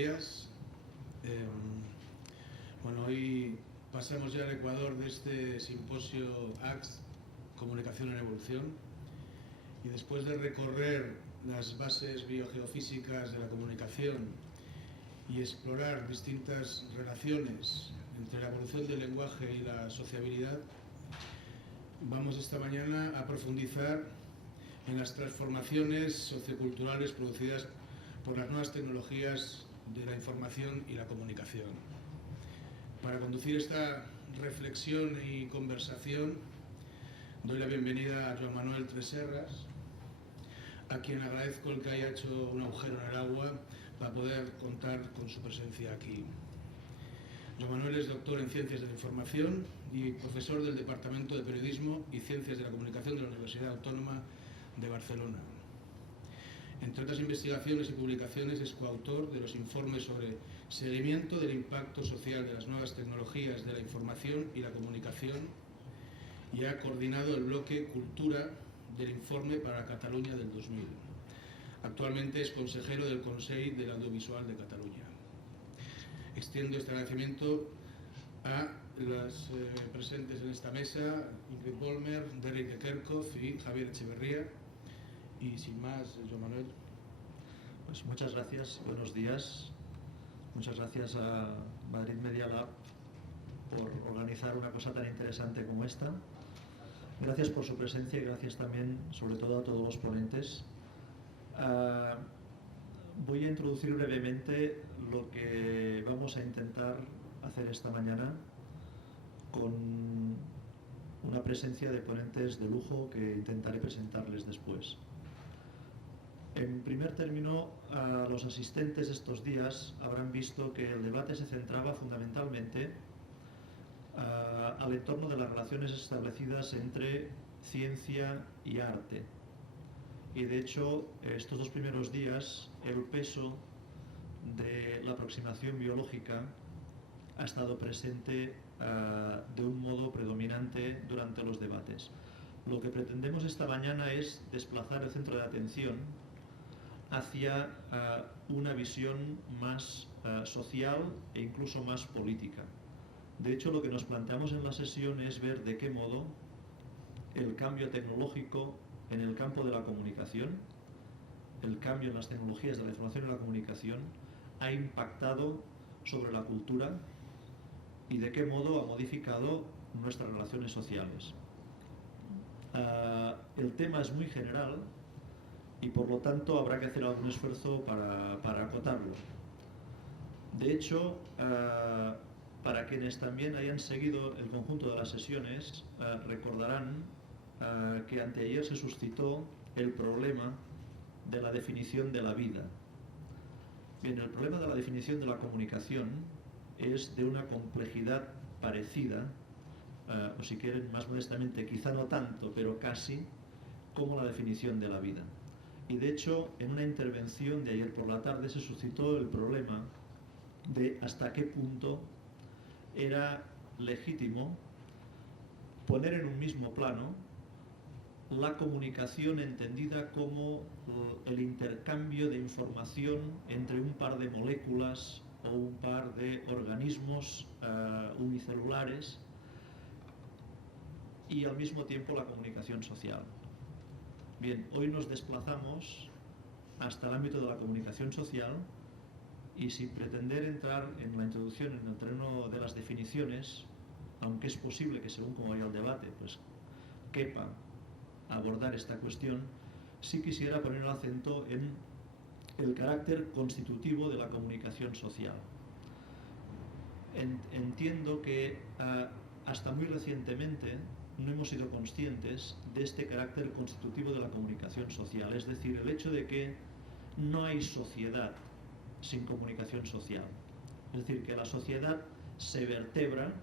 días. Bueno, hoy pasamos ya al Ecuador de este simposio ACS, Comunicación en Evolución, y después de recorrer las bases biogeofísicas de la comunicación y explorar distintas relaciones entre la evolución del lenguaje y la sociabilidad, vamos esta mañana a profundizar en las transformaciones socioculturales producidas por las nuevas tecnologías de la información y la comunicación. Para conducir esta reflexión y conversación, doy la bienvenida a Joan Manuel Tresserras, a quien agradezco el que haya hecho un agujero en el agua para poder contar con su presencia aquí. Joan Manuel es doctor en Ciencias de la Información y profesor del Departamento de Periodismo y Ciencias de la Comunicación de la Universidad Autónoma de Barcelona. Entre otras investigaciones y publicaciones es coautor de los informes sobre seguimiento del impacto social de las nuevas tecnologías de la información y la comunicación y ha coordinado el bloque Cultura del informe para Cataluña del 2000. Actualmente es consejero del Consell de l'Audiovisual de Cataluña. Extiendo este agradecimiento a las presentes en esta mesa, Ingrid Vollmer, Derek de Kerkhoff y Javier Echeverría. Y sin más, Joan Manuel. Pues muchas gracias, buenos días. Muchas gracias a Madrid Media Lab por organizar una cosa tan interesante como esta. Gracias por su presencia y gracias también, sobre todo, a todos los ponentes. Voy a introducir brevemente lo que vamos a intentar hacer esta mañana con una presencia de ponentes de lujo que intentaré presentarles después. En primer término, los asistentes estos días habrán visto que el debate se centraba fundamentalmente al entorno de las relaciones establecidas entre ciencia y arte. Y de hecho, estos dos primeros días, el peso de la aproximación biológica ha estado presente de un modo predominante durante los debates. Lo que pretendemos esta mañana es desplazar el centro de atención hacia una visión más social e incluso más política. De hecho, lo que nos planteamos en la sesión es ver de qué modo el cambio tecnológico en el campo de la comunicación, el cambio en las tecnologías de la información y la comunicación, ha impactado sobre la cultura y de qué modo ha modificado nuestras relaciones sociales. El tema es muy general y por lo tanto habrá que hacer algún esfuerzo para acotarlo. De hecho, para quienes también hayan seguido el conjunto de las sesiones, recordarán que anteayer se suscitó el problema de la definición de la vida. Bien, el problema de la definición de la comunicación es de una complejidad parecida, o si quieren más modestamente, quizá no tanto, pero casi, como la definición de la vida. Y de hecho, en una intervención de ayer por la tarde se suscitó el problema de hasta qué punto era legítimo poner en un mismo plano la comunicación entendida como el intercambio de información entre un par de moléculas o un par de organismos unicelulares y al mismo tiempo la comunicación social. Bien, hoy nos desplazamos hasta el ámbito de la comunicación social y sin pretender entrar en la introducción en el terreno de las definiciones, aunque es posible que según como vaya el debate, pues quepa abordar esta cuestión, sí quisiera poner el acento en el carácter constitutivo de la comunicación social. Entiendo que hasta muy recientemente no hemos sido conscientes de este carácter constitutivo de la comunicación social, es decir, el hecho de que no hay sociedad sin comunicación social. Es decir, que la sociedad se vertebra,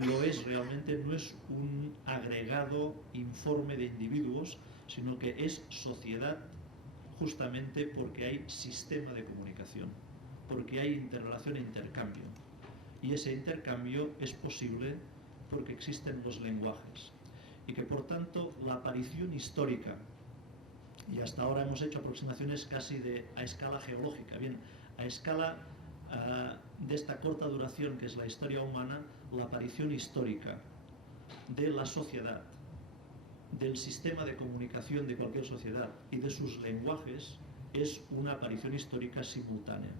lo es realmente, no es un agregado informe de individuos, sino que es sociedad justamente porque hay sistema de comunicación, porque hay interrelación e intercambio. Y ese intercambio es posible porque existen los lenguajes. Y que por tanto la aparición histórica, y hasta ahora hemos hecho aproximaciones casi a escala geológica, bien, a escala de esta corta duración que es la historia humana, la aparición histórica de la sociedad, del sistema de comunicación de cualquier sociedad y de sus lenguajes es una aparición histórica simultánea.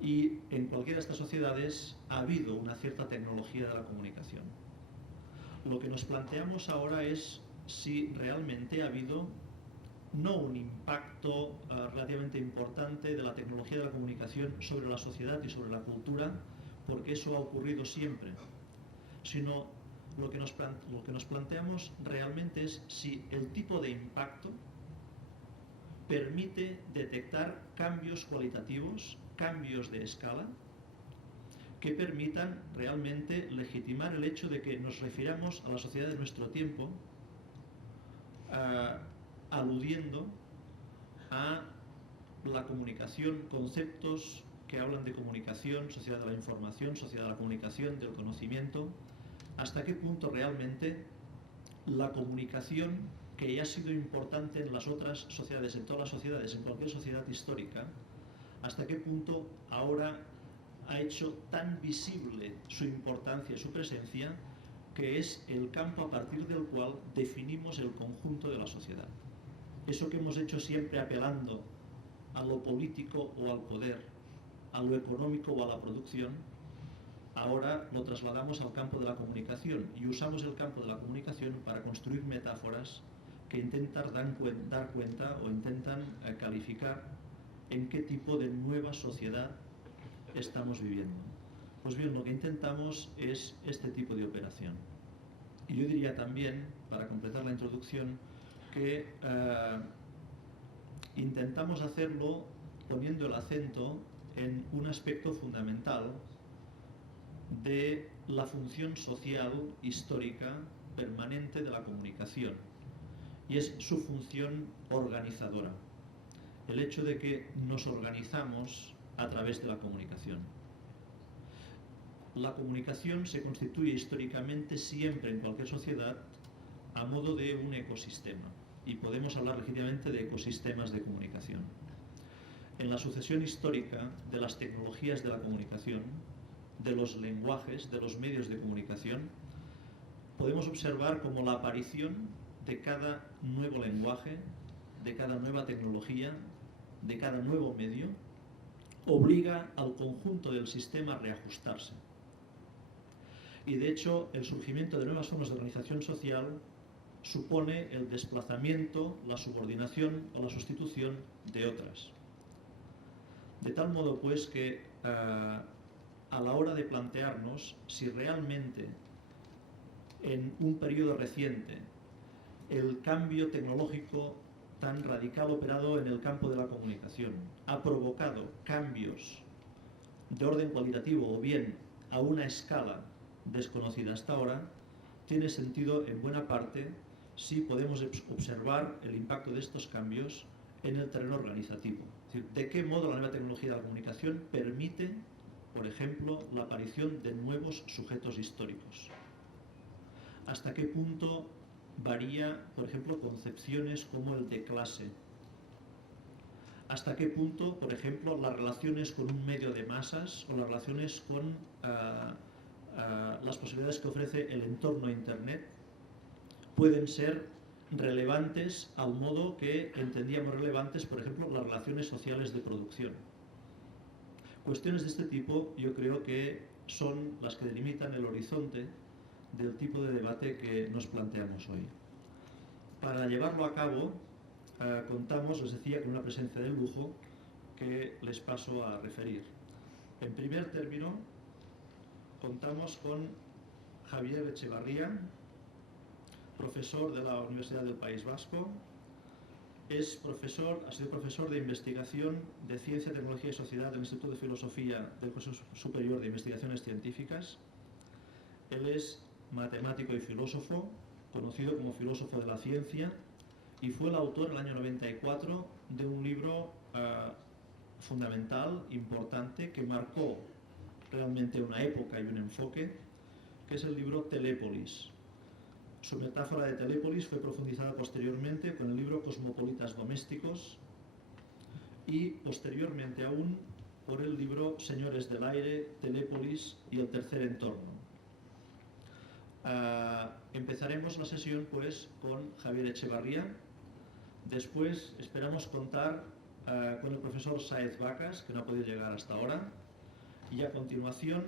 Y en cualquiera de estas sociedades ha habido una cierta tecnología de la comunicación. Lo que nos planteamos ahora es si realmente ha habido no un impacto relativamente importante de la tecnología de la comunicación sobre la sociedad y sobre la cultura, porque eso ha ocurrido siempre, sino lo que nos planteamos realmente es si el tipo de impacto permite detectar cambios cualitativos, cambios de escala, que permitan realmente legitimar el hecho de que nos refiramos a la sociedad de nuestro tiempo, aludiendo a la comunicación, conceptos que hablan de comunicación, sociedad de la información, sociedad de la comunicación, del conocimiento, hasta qué punto realmente la comunicación, que ya ha sido importante en las otras sociedades, en todas las sociedades, en cualquier sociedad histórica, hasta qué punto ahora ha hecho tan visible su importancia y su presencia, que es el campo a partir del cual definimos el conjunto de la sociedad. Eso que hemos hecho siempre apelando a lo político o al poder, a lo económico o a la producción, ahora lo trasladamos al campo de la comunicación y usamos el campo de la comunicación para construir metáforas que intentan dar cuenta o intentan calificar en qué tipo de nueva sociedad estamos viviendo. Pues bien, lo que intentamos es este tipo de operación. Y yo diría también, para completar la introducción, que intentamos hacerlo poniendo el acento en un aspecto fundamental de la función social histórica permanente de la comunicación, y es su función organizadora, el hecho de que nos organizamos a través de la comunicación. La comunicación se constituye históricamente siempre en cualquier sociedad a modo de un ecosistema, y podemos hablar legítimamente de ecosistemas de comunicación. En la sucesión histórica de las tecnologías de la comunicación, de los lenguajes, de los medios de comunicación, podemos observar como la aparición de cada nuevo lenguaje, de cada nueva tecnología, de cada nuevo medio, obliga al conjunto del sistema a reajustarse. Y de hecho, el surgimiento de nuevas formas de organización social supone el desplazamiento, la subordinación o la sustitución de otras. De tal modo pues que a la hora de plantearnos si realmente en un periodo reciente el cambio tecnológico tan radical operado en el campo de la comunicación ha provocado cambios de orden cualitativo o bien a una escala desconocida hasta ahora, tiene sentido en buena parte si podemos observar el impacto de estos cambios en el terreno organizativo. Es decir, de qué modo la nueva tecnología de la comunicación permite, por ejemplo, la aparición de nuevos sujetos históricos. Hasta qué punto varía, por ejemplo, concepciones como el de clase. Hasta qué punto, por ejemplo, las relaciones con un medio de masas o las relaciones con las posibilidades que ofrece el entorno Internet pueden ser relevantes al modo que entendíamos relevantes, por ejemplo, las relaciones sociales de producción. Cuestiones de este tipo yo creo que son las que delimitan el horizonte del tipo de debate que nos planteamos hoy. Para llevarlo a cabo, contamos, les decía, con una presencia de lujo que les paso a referir. En primer término, contamos con Javier Echevarría, profesor de la Universidad del País Vasco. Ha sido profesor de investigación de Ciencia, Tecnología y Sociedad del Instituto de Filosofía del Consejo Superior de Investigaciones Científicas. Él es matemático y filósofo, conocido como filósofo de la ciencia, y fue el autor en el año 94 de un libro fundamental, importante, que marcó realmente una época y un enfoque, que es el libro Telépolis. Su metáfora de Telépolis fue profundizada posteriormente con el libro Cosmopolitas Domésticos, y posteriormente aún por el libro Señores del Aire, Telépolis y el tercer entorno. Empezaremos la sesión pues con Javier Echevarría. Después esperamos contar con el profesor Sáez Vacas, que no ha podido llegar hasta ahora, y a continuación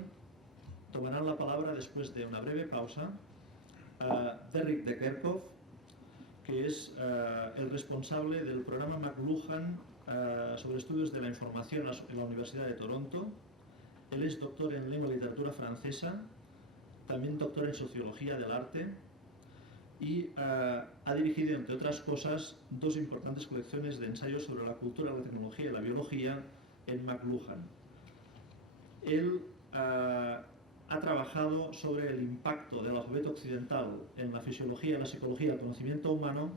tomarán la palabra, después de una breve pausa, Derrick de Kerkhoff, que es el responsable del programa McLuhan sobre estudios de la información en la Universidad de Toronto. Él es doctor en lengua y literatura francesa, también doctor en sociología del arte, y ha dirigido, entre otras cosas, dos importantes colecciones de ensayos sobre la cultura, la tecnología y la biología en McLuhan. Él ha trabajado sobre el impacto del alfabeto occidental en la fisiología, la psicología y el conocimiento humano,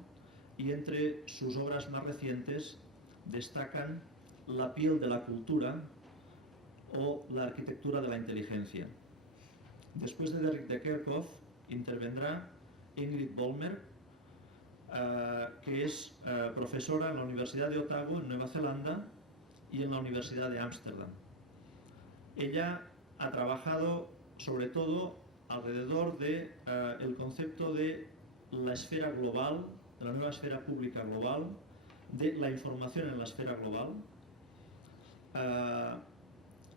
y entre sus obras más recientes destacan La piel de la cultura o La arquitectura de la inteligencia. Después de Derrick de Kerkhoff intervendrá Ingrid Bolmer, que es profesora en la Universidad de Otago, en Nueva Zelanda, y en la Universidad de Ámsterdam. Ella ha trabajado sobre todo alrededor del concepto de la esfera global, de la nueva esfera pública global, de la información en la esfera global.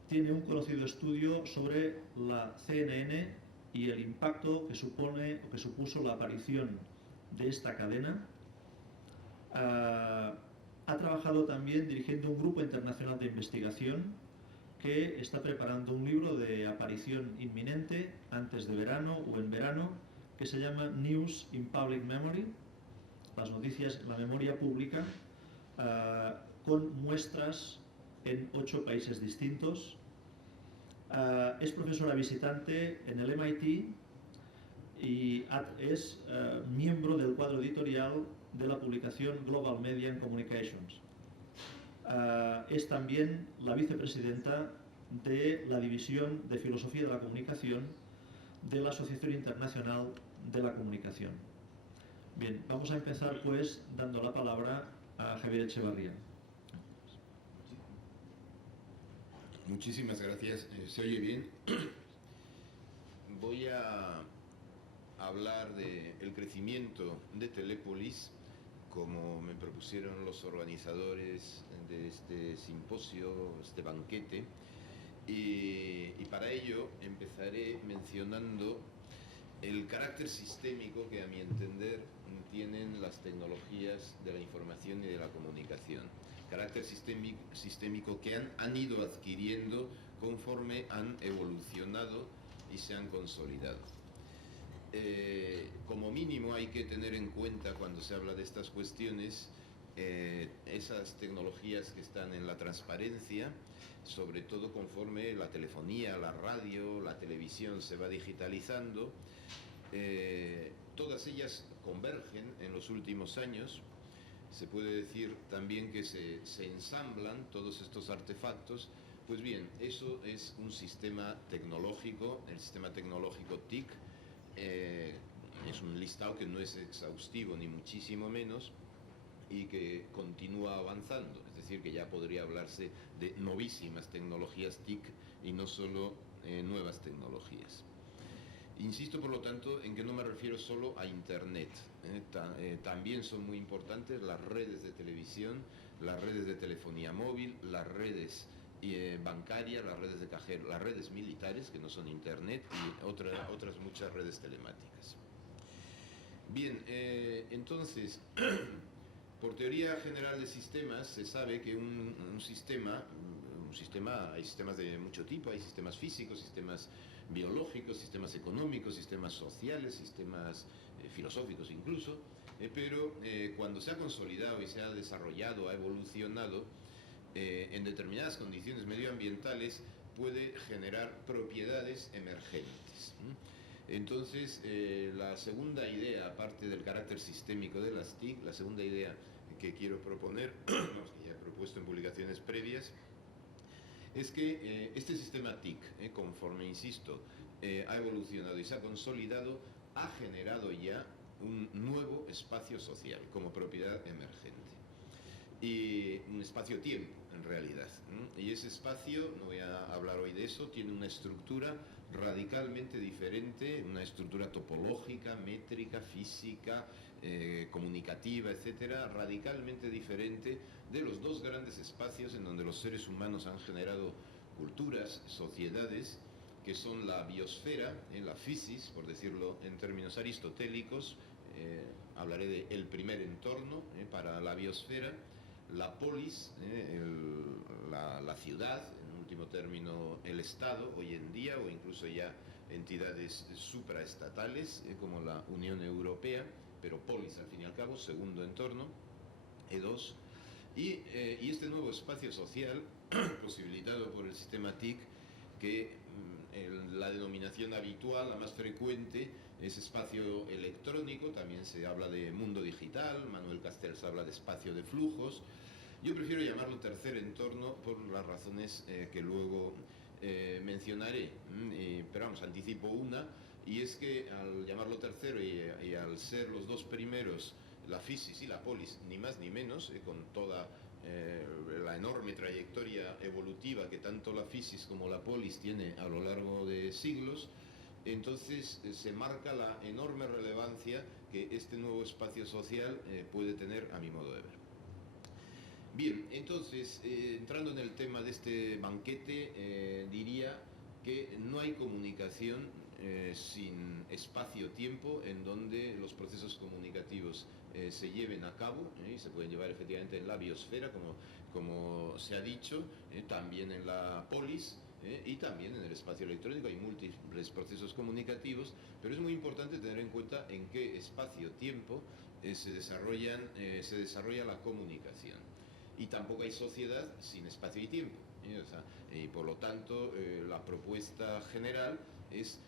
Tiene un conocido estudio sobre la CNN y el impacto que supone o que supuso la aparición de esta cadena. Ha trabajado también dirigiendo un grupo internacional de investigación que está preparando un libro de aparición inminente antes de verano o en verano, que se llama News in Public Memory, las noticias en la memoria pública, con muestras en 8 países distintos. Es profesora visitante en el MIT y es miembro del cuadro editorial de la publicación Global Media and Communications. Es también la vicepresidenta de la División de Filosofía de la Comunicación de la Asociación Internacional de la Comunicación. Bien, vamos a empezar pues dando la palabra a Javier Echevarría. Muchísimas gracias. ¿Se oye bien? Voy a hablar del crecimiento de Telépolis, como me propusieron los organizadores de este simposio, este banquete, y para ello empezaré mencionando el carácter sistémico que, a mi entender, tienen las tecnologías de la información y de la comunicación. Carácter sistémico que han ido adquiriendo conforme han evolucionado y se han consolidado. Como mínimo hay que tener en cuenta, cuando se habla de estas cuestiones, esas tecnologías que están en la transparencia, sobre todo conforme la telefonía, la radio, la televisión se va digitalizando. Todas ellas convergen en los últimos años. Se puede decir también que se ensamblan todos estos artefactos. Pues bien, eso es un sistema tecnológico, el sistema tecnológico TIC. Es un listado que no es exhaustivo ni muchísimo menos y que continúa avanzando, es decir, que ya podría hablarse de novísimas tecnologías TIC y no solo nuevas tecnologías. Insisto, por lo tanto, en que no me refiero solo a Internet. También son muy importantes las redes de televisión, las redes de telefonía móvil, las redes bancarias, las redes de cajero, las redes militares, que no son Internet, y otras muchas redes telemáticas. Bien, entonces, por teoría general de sistemas, se sabe que un sistema, hay sistemas de mucho tipo, hay sistemas físicos, sistemas biológicos, sistemas económicos, sistemas sociales, sistemas filosóficos incluso, pero cuando se ha consolidado y se ha desarrollado, ha evolucionado, en determinadas condiciones medioambientales puede generar propiedades emergentes. Entonces, la segunda idea, aparte del carácter sistémico de las TIC, la segunda idea que quiero proponer, que ya he propuesto en publicaciones previas, es que este sistema TIC, conforme, insisto, ha evolucionado y se ha consolidado, ha generado ya un nuevo espacio social como propiedad emergente. y un espacio-tiempo en realidad. Y ese espacio, no voy a hablar hoy de eso, tiene una estructura radicalmente diferente, una estructura topológica, métrica, física, comunicativa, etcétera, radicalmente diferente de los dos grandes espacios en donde los seres humanos han generado culturas, sociedades, que son la biosfera, la physis, por decirlo en términos aristotélicos. Hablaré de el primer entorno para la biosfera, la polis, la ciudad, en último término el Estado hoy en día, o incluso ya entidades supraestatales como la Unión Europea, pero polis al fin y al cabo, segundo entorno, E2, y este nuevo espacio social posibilitado por el sistema TIC, que la denominación habitual, la más frecuente, es espacio electrónico. También se habla de mundo digital, Manuel Castells habla de espacio de flujos. Yo prefiero llamarlo tercer entorno por las razones que luego mencionaré, pero vamos, anticipo una, y es que al llamarlo tercero y al ser los dos primeros, la physis y la polis, ni más ni menos, con toda la enorme trayectoria evolutiva que tanto la physis como la polis tiene a lo largo de siglos, entonces se marca la enorme relevancia que este nuevo espacio social puede tener, a mi modo de ver. Bien, entonces, entrando en el tema de este banquete, diría que no hay comunicación sin espacio-tiempo en donde los procesos comunicativos se lleven a cabo, y se pueden llevar efectivamente en la biosfera, como se ha dicho, también en la polis, y también en el espacio electrónico. Hay múltiples procesos comunicativos, pero es muy importante tener en cuenta en qué espacio-tiempo se desarrolla la comunicación. Y tampoco hay sociedad sin espacio y tiempo, y por lo tanto la propuesta general es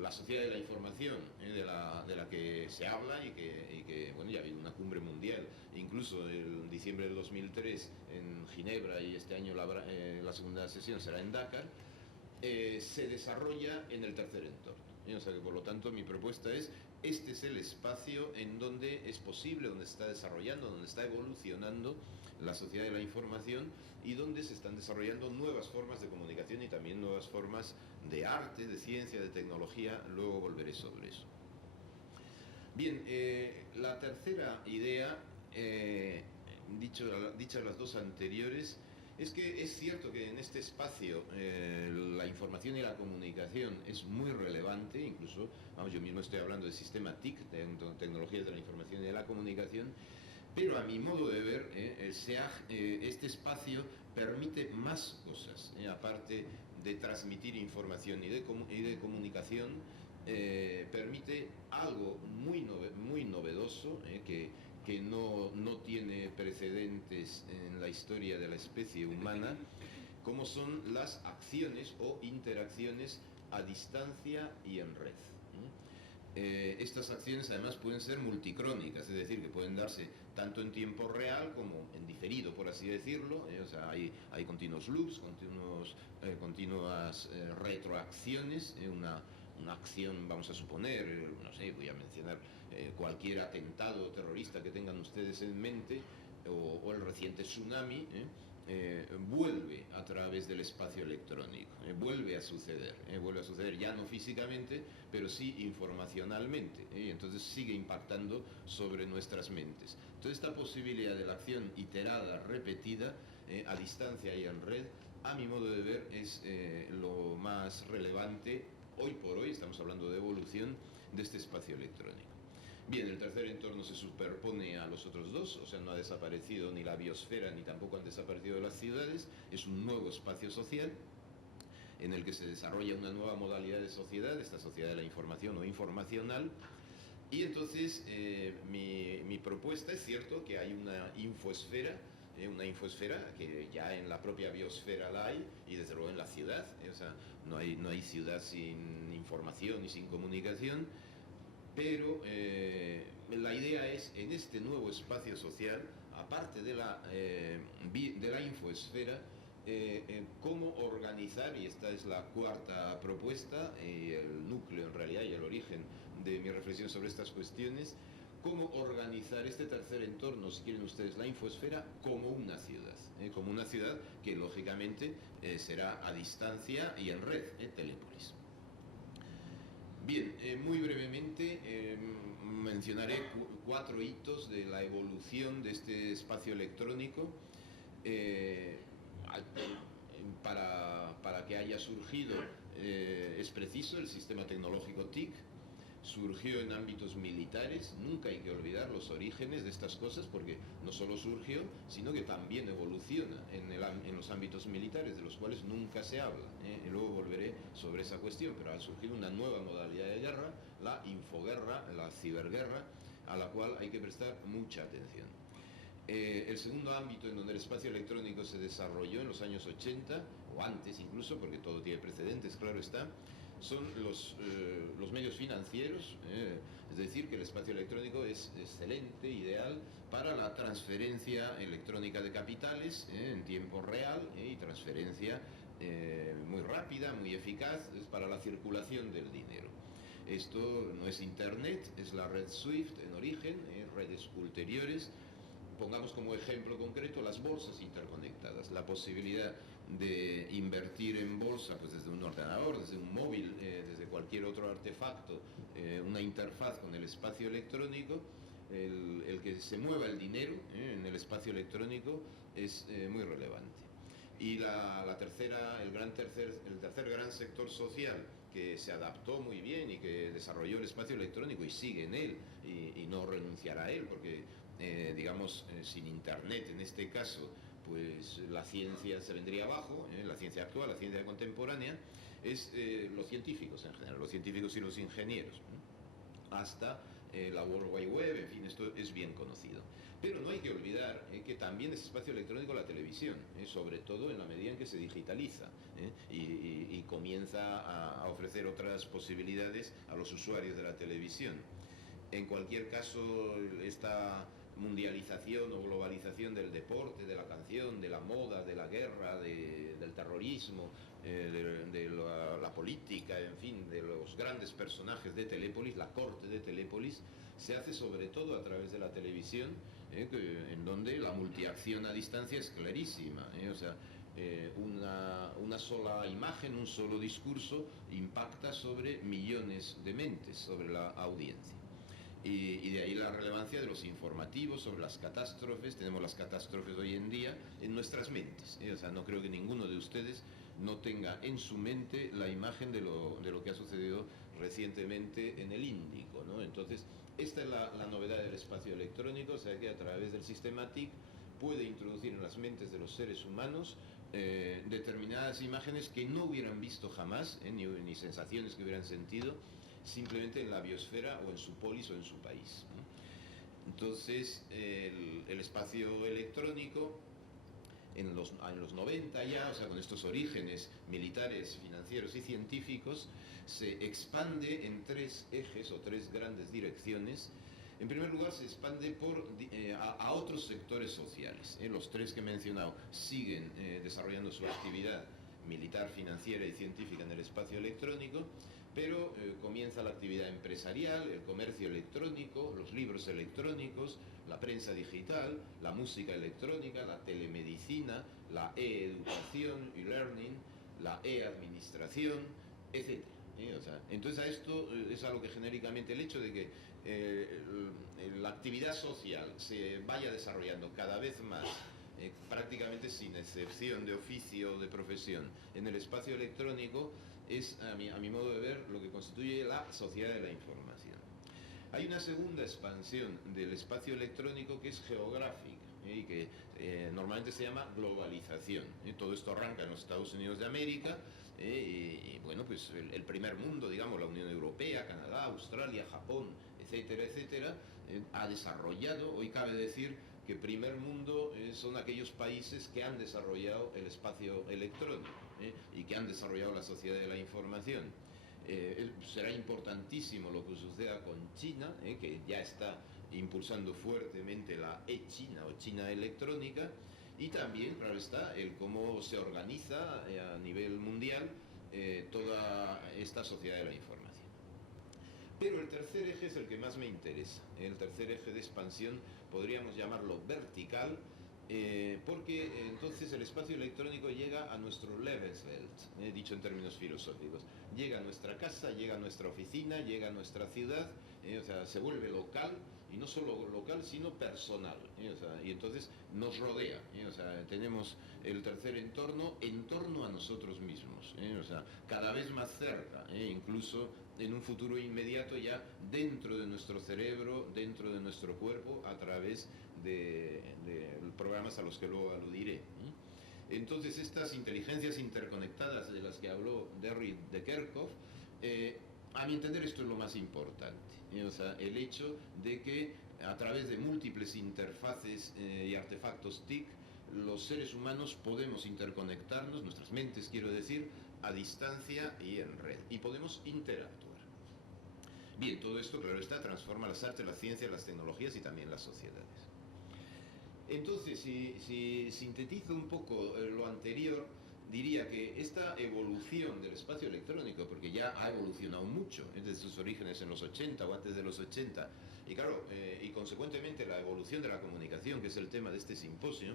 la sociedad de la información, de la que se habla y que bueno, ya ha habido una cumbre mundial, incluso en diciembre del 2003 en Ginebra, y este año la segunda sesión será en Dakar. Se desarrolla en el tercer entorno, o sea que por lo tanto mi propuesta es: este es el espacio en donde es posible, donde se está desarrollando, donde está evolucionando la sociedad de la información, y donde se están desarrollando nuevas formas de comunicación y también nuevas formas de arte, de ciencia, de tecnología. Luego volveré sobre eso. Bien, la tercera idea, dichas las dos anteriores, es que es cierto que en este espacio la información y la comunicación es muy relevante. Incluso, vamos, yo mismo estoy hablando del sistema TIC, de tecnologías de la información y de la comunicación, pero a mi modo de ver, este espacio permite más cosas, aparte de transmitir información y de comunicación. Permite algo muy novedoso, que no tiene precedentes en la historia de la especie humana, como son las acciones o interacciones a distancia y en red. Estas acciones además pueden ser multicrónicas, es decir, que pueden darse tanto en tiempo real como en diferido, por así decirlo. O sea, hay continuos loops, continuas retroacciones. Una acción, vamos a suponer, no sé, voy a mencionar cualquier atentado terrorista que tengan ustedes en mente, o el reciente tsunami, vuelve a través del espacio electrónico, vuelve a suceder ya no físicamente, pero sí informacionalmente, entonces sigue impactando sobre nuestras mentes. Entonces esta posibilidad de la acción iterada, repetida, a distancia y en red, a mi modo de ver, es lo más relevante hoy por hoy. Estamos hablando de evolución de este espacio electrónico. Bien, el tercer entorno se superpone a los otros dos, o sea, no ha desaparecido ni la biosfera ni tampoco han desaparecido las ciudades. Es un nuevo espacio social en el que se desarrolla una nueva modalidad de sociedad, esta sociedad de la información o informacional. Y entonces mi propuesta, es cierto que hay una infoesfera que ya en la propia biosfera la hay, y desde luego en la ciudad, o sea, no hay ciudad sin información y sin comunicación. Pero la idea es, en este nuevo espacio social, aparte de la infoesfera, cómo organizar, y esta es la cuarta propuesta, el núcleo en realidad y el origen de mi reflexión sobre estas cuestiones, cómo organizar este tercer entorno, si quieren ustedes, la infosfera, como una ciudad que lógicamente será a distancia y en red, Telépolis. Bien, muy brevemente mencionaré 4 hitos de la evolución de este espacio electrónico. Para que haya surgido es preciso el sistema tecnológico TIC. Surgió en ámbitos militares, nunca hay que olvidar los orígenes de estas cosas, porque no solo surgió, sino que también evoluciona en los ámbitos militares, de los cuales nunca se habla. Y luego volveré sobre esa cuestión, pero ha surgido una nueva modalidad de guerra, la infoguerra, la ciberguerra, a la cual hay que prestar mucha atención. El segundo ámbito en donde el espacio electrónico se desarrolló en los años 80, o antes incluso, porque todo tiene precedentes, claro está, son los medios financieros, es decir, que el espacio electrónico es excelente, ideal para la transferencia electrónica de capitales en tiempo real y transferencia muy rápida, muy eficaz, es para la circulación del dinero. Esto no es Internet, es la red SWIFT en origen, redes ulteriores. Pongamos como ejemplo concreto las bolsas interconectadas, la posibilidad de invertir en bolsa pues desde un ordenador, desde un móvil, desde cualquier otro artefacto, una interfaz con el espacio electrónico. El que se mueva el dinero en el espacio electrónico es muy relevante. Y el tercer gran sector social que se adaptó muy bien y que desarrolló el espacio electrónico y sigue en él y no renunciará a él, porque digamos, sin Internet en este caso, pues la ciencia se vendría abajo, la ciencia actual, la ciencia contemporánea, es los científicos en general, los científicos y los ingenieros, hasta la World Wide Web, en fin, esto es bien conocido. Pero no hay que olvidar que también es espacio electrónico la televisión, sobre todo en la medida en que se digitaliza y comienza a ofrecer otras posibilidades a los usuarios de la televisión. En cualquier caso, esta mundialización o globalización del deporte, de la canción, de la moda, de la guerra, del terrorismo, de la política, en fin, de los grandes personajes de Telépolis, la corte de Telépolis, se hace sobre todo a través de la televisión, en donde la multiacción a distancia es clarísima, o sea, una sola imagen, un solo discurso impacta sobre millones de mentes, sobre la audiencia. Y de ahí la relevancia de los informativos sobre las catástrofes. Tenemos las catástrofes hoy en día en nuestras mentes, o sea, no creo que ninguno de ustedes no tenga en su mente la imagen de lo que ha sucedido recientemente en el Índico, ¿no? Entonces, esta es la novedad del espacio electrónico, o sea que a través del sistema TIC puede introducir en las mentes de los seres humanos determinadas imágenes que no hubieran visto jamás, ni sensaciones que hubieran sentido, simplemente en la biosfera o en su polis o en su país. Entonces, el espacio electrónico en los 90 ya, o sea, con estos orígenes militares, financieros y científicos, se expande en 3 ejes o 3 grandes direcciones. En primer lugar, se expande a otros sectores sociales. Los 3 que he mencionado siguen desarrollando su actividad militar, financiera y científica en el espacio electrónico, pero comienza la actividad empresarial, el comercio electrónico, los libros electrónicos, la prensa digital, la música electrónica, la telemedicina, la e-educación, e-learning, la e-administración, etc. O sea, entonces a esto es a lo que genéricamente el hecho de que la actividad social se vaya desarrollando cada vez más, prácticamente sin excepción de oficio o de profesión, en el espacio electrónico, es, a mi modo de ver, lo que constituye la sociedad de la información. Hay una segunda expansión del espacio electrónico que es geográfica y que normalmente se llama globalización. Todo esto arranca en los Estados Unidos de América y bueno, pues el primer mundo, digamos, la Unión Europea, Canadá, Australia, Japón, etcétera, etcétera, ha desarrollado, hoy cabe decir que primer mundo son aquellos países que han desarrollado el espacio electrónico y que han desarrollado la sociedad de la información. Será importantísimo lo que suceda con China, que ya está impulsando fuertemente la e-China o China electrónica, y también, claro está, el cómo se organiza a nivel mundial toda esta sociedad de la información. Pero el tercer eje es el que más me interesa. El tercer eje de expansión podríamos llamarlo vertical, porque entonces el espacio electrónico llega a nuestro Lebenswelt, dicho en términos filosóficos. Llega a nuestra casa, llega a nuestra oficina, llega a nuestra ciudad, o sea, se vuelve local, y no solo local, sino personal, o sea, y entonces nos rodea, o sea, tenemos el tercer entorno en torno a nosotros mismos, o sea, cada vez más cerca, incluso en un futuro inmediato ya dentro de nuestro cerebro, dentro de nuestro cuerpo, a través de programas a los que luego aludiré. Entonces estas inteligencias interconectadas de las que habló Derrida de Kerckhoff, a mi entender esto es lo más importante, o sea, el hecho de que a través de múltiples interfaces y artefactos TIC, los seres humanos podemos interconectarnos, nuestras mentes quiero decir, a distancia y en red, y podemos interactuar. Bien, todo esto, claro está, transforma las artes, la ciencia, las tecnologías y también las sociedades. Entonces, si sintetizo un poco lo anterior, diría que esta evolución del espacio electrónico, porque ya ha evolucionado mucho desde sus orígenes en los 80 o antes de los 80, y claro, y consecuentemente la evolución de la comunicación, que es el tema de este simposio,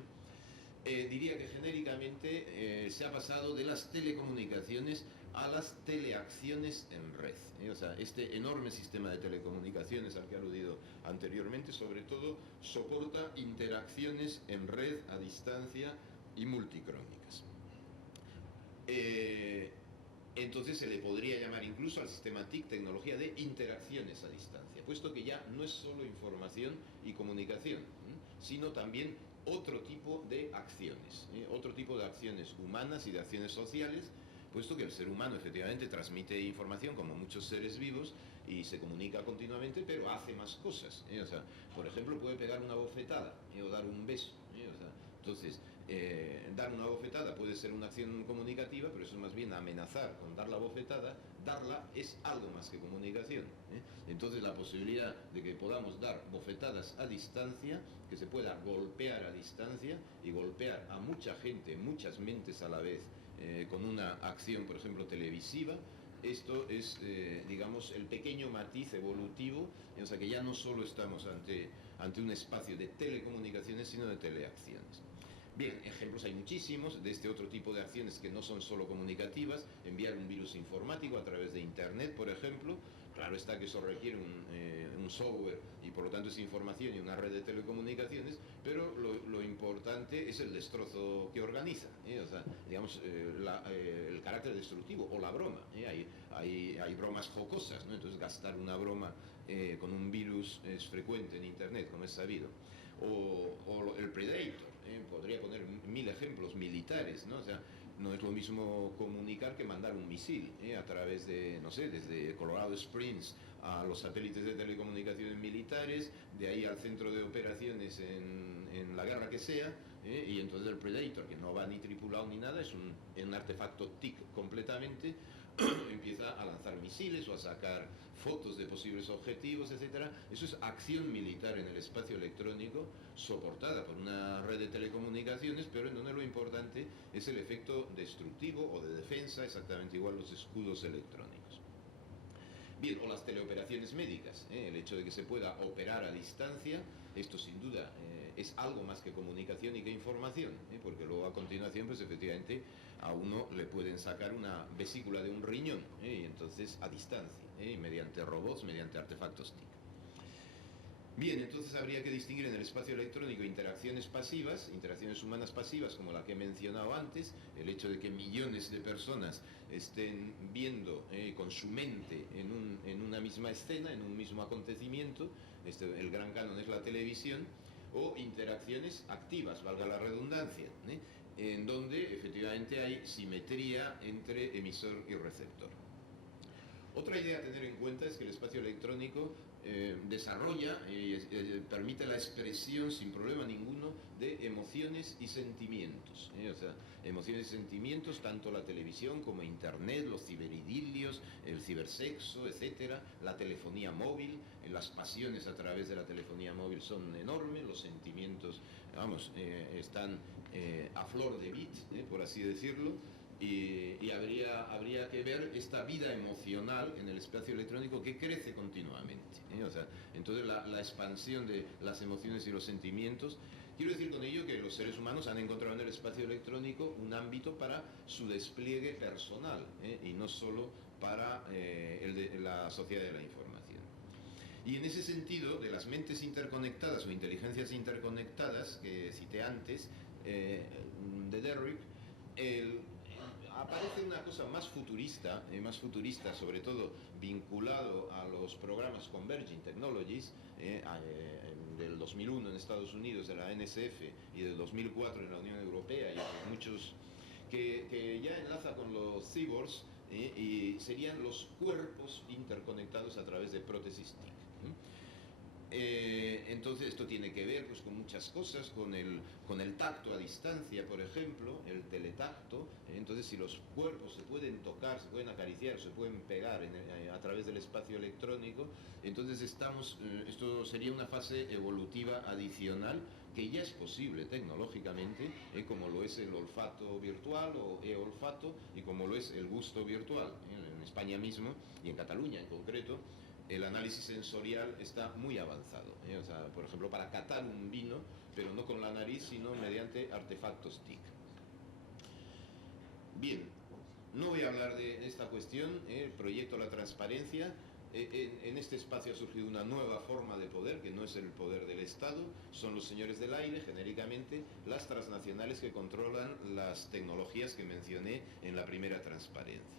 diría que genéricamente se ha pasado de las telecomunicaciones a las teleacciones en red. O sea, este enorme sistema de telecomunicaciones al que he aludido anteriormente, sobre todo, soporta interacciones en red, a distancia y multicrónicas. Entonces se le podría llamar incluso al sistema TIC tecnología de interacciones a distancia, puesto que ya no es solo información y comunicación, sino también otro tipo de acciones, otro tipo de acciones humanas y de acciones sociales, puesto que el ser humano efectivamente transmite información como muchos seres vivos y se comunica continuamente, pero hace más cosas, o sea, por ejemplo, puede pegar una bofetada o dar un beso, o sea, entonces, dar una bofetada puede ser una acción comunicativa, pero eso es más bien amenazar con dar la bofetada. Darla es algo más que comunicación, Entonces la posibilidad de que podamos dar bofetadas a distancia, que se pueda golpear a distancia y golpear a mucha gente, muchas mentes a la vez, con una acción, por ejemplo, televisiva, esto es, digamos, el pequeño matiz evolutivo, o sea que ya no solo estamos ante un espacio de telecomunicaciones, sino de teleacciones. Bien, ejemplos hay muchísimos de este otro tipo de acciones que no son solo comunicativas. Enviar un virus informático a través de Internet, por ejemplo. Claro está que eso requiere un software y por lo tanto es información y una red de telecomunicaciones, pero lo importante es el destrozo que organiza, o sea, digamos, el carácter destructivo o la broma. Hay bromas jocosas, ¿no? Entonces gastar una broma con un virus es frecuente en Internet, como es sabido. O el Predator, podría poner 1000 ejemplos militares, ¿no? O sea, no es lo mismo comunicar que mandar un misil, a través de, no sé, desde Colorado Springs a los satélites de telecomunicaciones militares, de ahí al centro de operaciones en la guerra que sea, y entonces el Predator, que no va ni tripulado ni nada, es un artefacto TIC completamente, empieza a lanzar misiles o a sacar fotos de posibles objetivos, etc. Eso es acción militar en el espacio electrónico, soportada por una red de telecomunicaciones, pero en donde lo importante es el efecto destructivo o de defensa, exactamente igual los escudos electrónicos. Bien, o las teleoperaciones médicas, el hecho de que se pueda operar a distancia, esto sin duda es algo más que comunicación y que información, porque luego a continuación, pues efectivamente, a uno le pueden sacar una vesícula de un riñón, y entonces a distancia, mediante robots, mediante artefactos TIC. Bien, entonces habría que distinguir en el espacio electrónico interacciones pasivas, interacciones humanas pasivas como la que he mencionado antes, el hecho de que millones de personas estén viendo con su mente en una misma escena, en un mismo acontecimiento, el gran canon es la televisión, o interacciones activas, valga la redundancia, en donde efectivamente hay simetría entre emisor y receptor. Otra idea a tener en cuenta es que el espacio electrónico desarrolla y permite la expresión sin problema ninguno de emociones y sentimientos, o sea, emociones y sentimientos, tanto la televisión como Internet, los ciberidilios, el cibersexo, etcétera, la telefonía móvil, las pasiones a través de la telefonía móvil son enormes, los sentimientos, vamos, están a flor de bit, por así decirlo. Y habría que ver esta vida emocional en el espacio electrónico que crece continuamente, ¿eh? O sea, entonces la expansión de las emociones y los sentimientos. Quiero decir con ello que los seres humanos han encontrado en el espacio electrónico un ámbito para su despliegue personal, ¿eh? Y no solo para la sociedad de la información. Y en ese sentido, de las mentes interconectadas o inteligencias interconectadas que cité antes, de Derrick, aparece una cosa más futurista, sobre todo vinculado a los programas Converging Technologies, del 2001 en Estados Unidos, de la NSF, y del 2004 en la Unión Europea, y muchos que ya enlaza con los cyborgs, y serían los cuerpos interconectados a través de prótesis TIC. Entonces esto tiene que ver, pues, con muchas cosas, con el tacto a distancia, por ejemplo, el teletacto. Entonces, si los cuerpos se pueden tocar, se pueden acariciar, se pueden pegar a través del espacio electrónico, entonces esto sería una fase evolutiva adicional que ya es posible tecnológicamente, como lo es el olfato virtual o e-olfato, y como lo es el gusto virtual. En España mismo, y en Cataluña en concreto, el análisis sensorial está muy avanzado, ¿eh? O sea, por ejemplo, para catar un vino, pero no con la nariz, sino mediante artefactos TIC. Bien, no voy a hablar de esta cuestión, el proyecto La Transparencia. En este espacio ha surgido una nueva forma de poder, que no es el poder del Estado, son los señores del aire, genéricamente, las transnacionales que controlan las tecnologías que mencioné en la primera transparencia.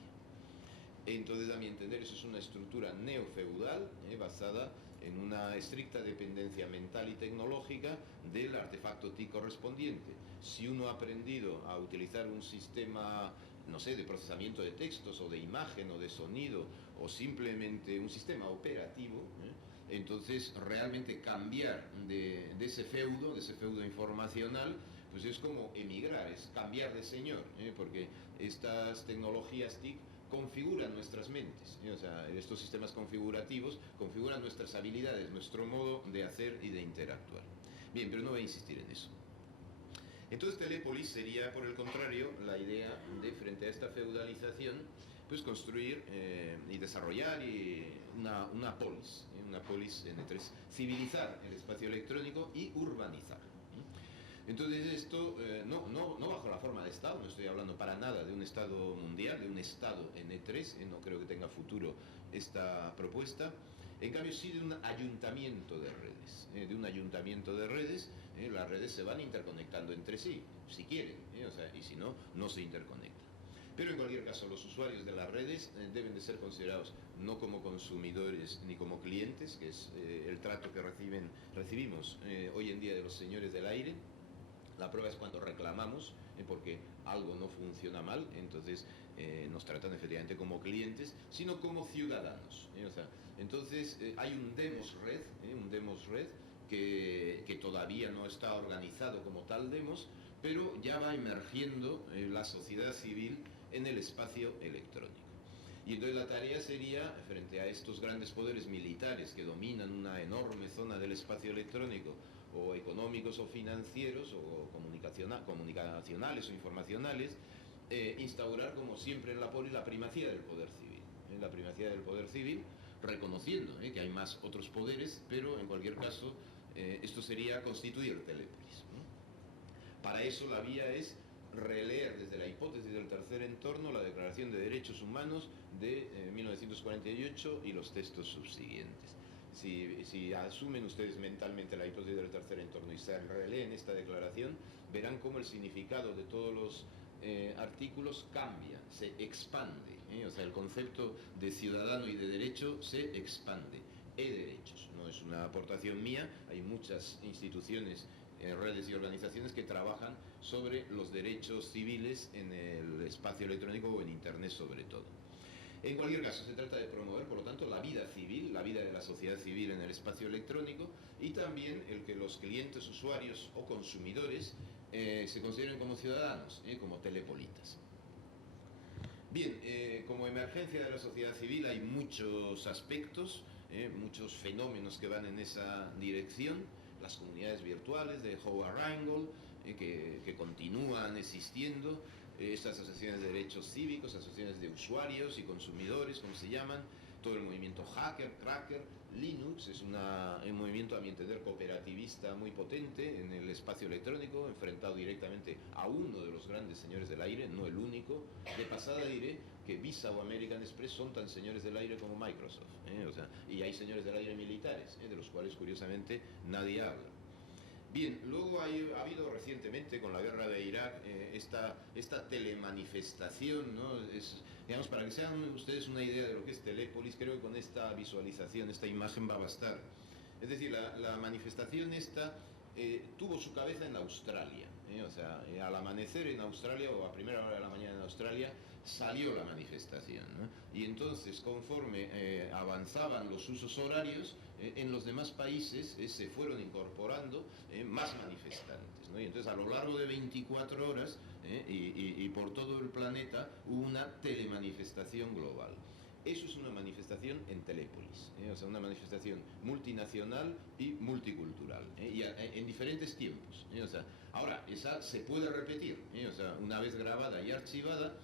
Entonces, a mi entender, eso es una estructura neofeudal, basada en una estricta dependencia mental y tecnológica del artefacto TIC correspondiente. Si uno ha aprendido a utilizar un sistema, no sé, de procesamiento de textos o de imagen o de sonido, o simplemente un sistema operativo, entonces realmente cambiar de ese feudo informacional, pues es como emigrar, es cambiar de señor, porque estas tecnologías TIC configuran nuestras mentes, o sea, estos sistemas configurativos configuran nuestras habilidades, nuestro modo de hacer y de interactuar. Bien, pero no voy a insistir en eso. Entonces, Telépolis sería, por el contrario, la idea de, frente a esta feudalización, pues construir y desarrollar una polis N3, civilizar el espacio electrónico y urbanizar. Entonces esto, no bajo la forma de Estado, no estoy hablando para nada de un Estado mundial, de un Estado N3, no creo que tenga futuro esta propuesta. En cambio sí de un ayuntamiento de redes, las redes se van interconectando entre sí, si quieren, o sea, y si no, no se interconectan. Pero en cualquier caso, los usuarios de las redes deben de ser considerados no como consumidores ni como clientes, que es el trato que recibimos hoy en día de los señores del aire. La prueba es cuando reclamamos, porque algo no funciona mal, entonces nos tratan efectivamente como clientes, sino como ciudadanos. O sea, entonces hay un demos red que todavía no está organizado como tal demos, pero ya va emergiendo la sociedad civil en el espacio electrónico. Y entonces la tarea sería, frente a estos grandes poderes militares que dominan una enorme zona del espacio electrónico, o económicos o financieros, o comunicacionales o informacionales, instaurar, como siempre en la polis, la primacía del poder civil. La primacía del poder civil, reconociendo que hay más otros poderes, pero en cualquier caso esto sería constituir Telépolis. Para eso la vía es releer desde la hipótesis del tercer entorno la Declaración de Derechos Humanos de 1948 y los textos subsiguientes. Si asumen ustedes mentalmente la hipótesis del tercer entorno y se releen esta declaración, verán cómo el significado de todos los artículos cambia, se expande, o sea, el concepto de ciudadano y de derecho se expande. E-derechos, no es una aportación mía, hay muchas instituciones, redes y organizaciones que trabajan sobre los derechos civiles en el espacio electrónico o en Internet sobre todo. En cualquier caso, se trata de promover, por lo tanto, la vida civil, la vida de la sociedad civil en el espacio electrónico, y también el que los clientes, usuarios o consumidores se consideren como ciudadanos, como telepolitas. Bien, como emergencia de la sociedad civil hay muchos aspectos, muchos fenómenos que van en esa dirección. Las comunidades virtuales de Howard Rheingold, que continúan existiendo, estas asociaciones de derechos cívicos, asociaciones de usuarios y consumidores, como se llaman, todo el movimiento hacker, cracker, Linux es un movimiento, a mi entender, cooperativista muy potente en el espacio electrónico, enfrentado directamente a uno de los grandes señores del aire, no el único. De pasada diré que Visa o American Express son tan señores del aire como Microsoft, o sea, y hay señores del aire militares, de los cuales curiosamente nadie habla. Bien, luego ha habido recientemente con la guerra de Irak esta telemanifestación, ¿no? Digamos, para que se hagan ustedes una idea de lo que es Telépolis, creo que con esta visualización, esta imagen va a bastar. Es decir, la manifestación esta tuvo su cabeza en Australia, o sea, al amanecer en Australia o a primera hora de la mañana en Australia salió la manifestación, ¿no? Y entonces, conforme avanzaban los usos horarios, en los demás países se fueron incorporando más manifestantes, ¿no? Y entonces a lo largo de 24 horas y por todo el planeta hubo una telemanifestación global. Eso es una manifestación en Telépolis, o sea, una manifestación multinacional y multicultural, y en diferentes tiempos. O sea, ahora, esa se puede repetir, o sea, una vez grabada y archivada,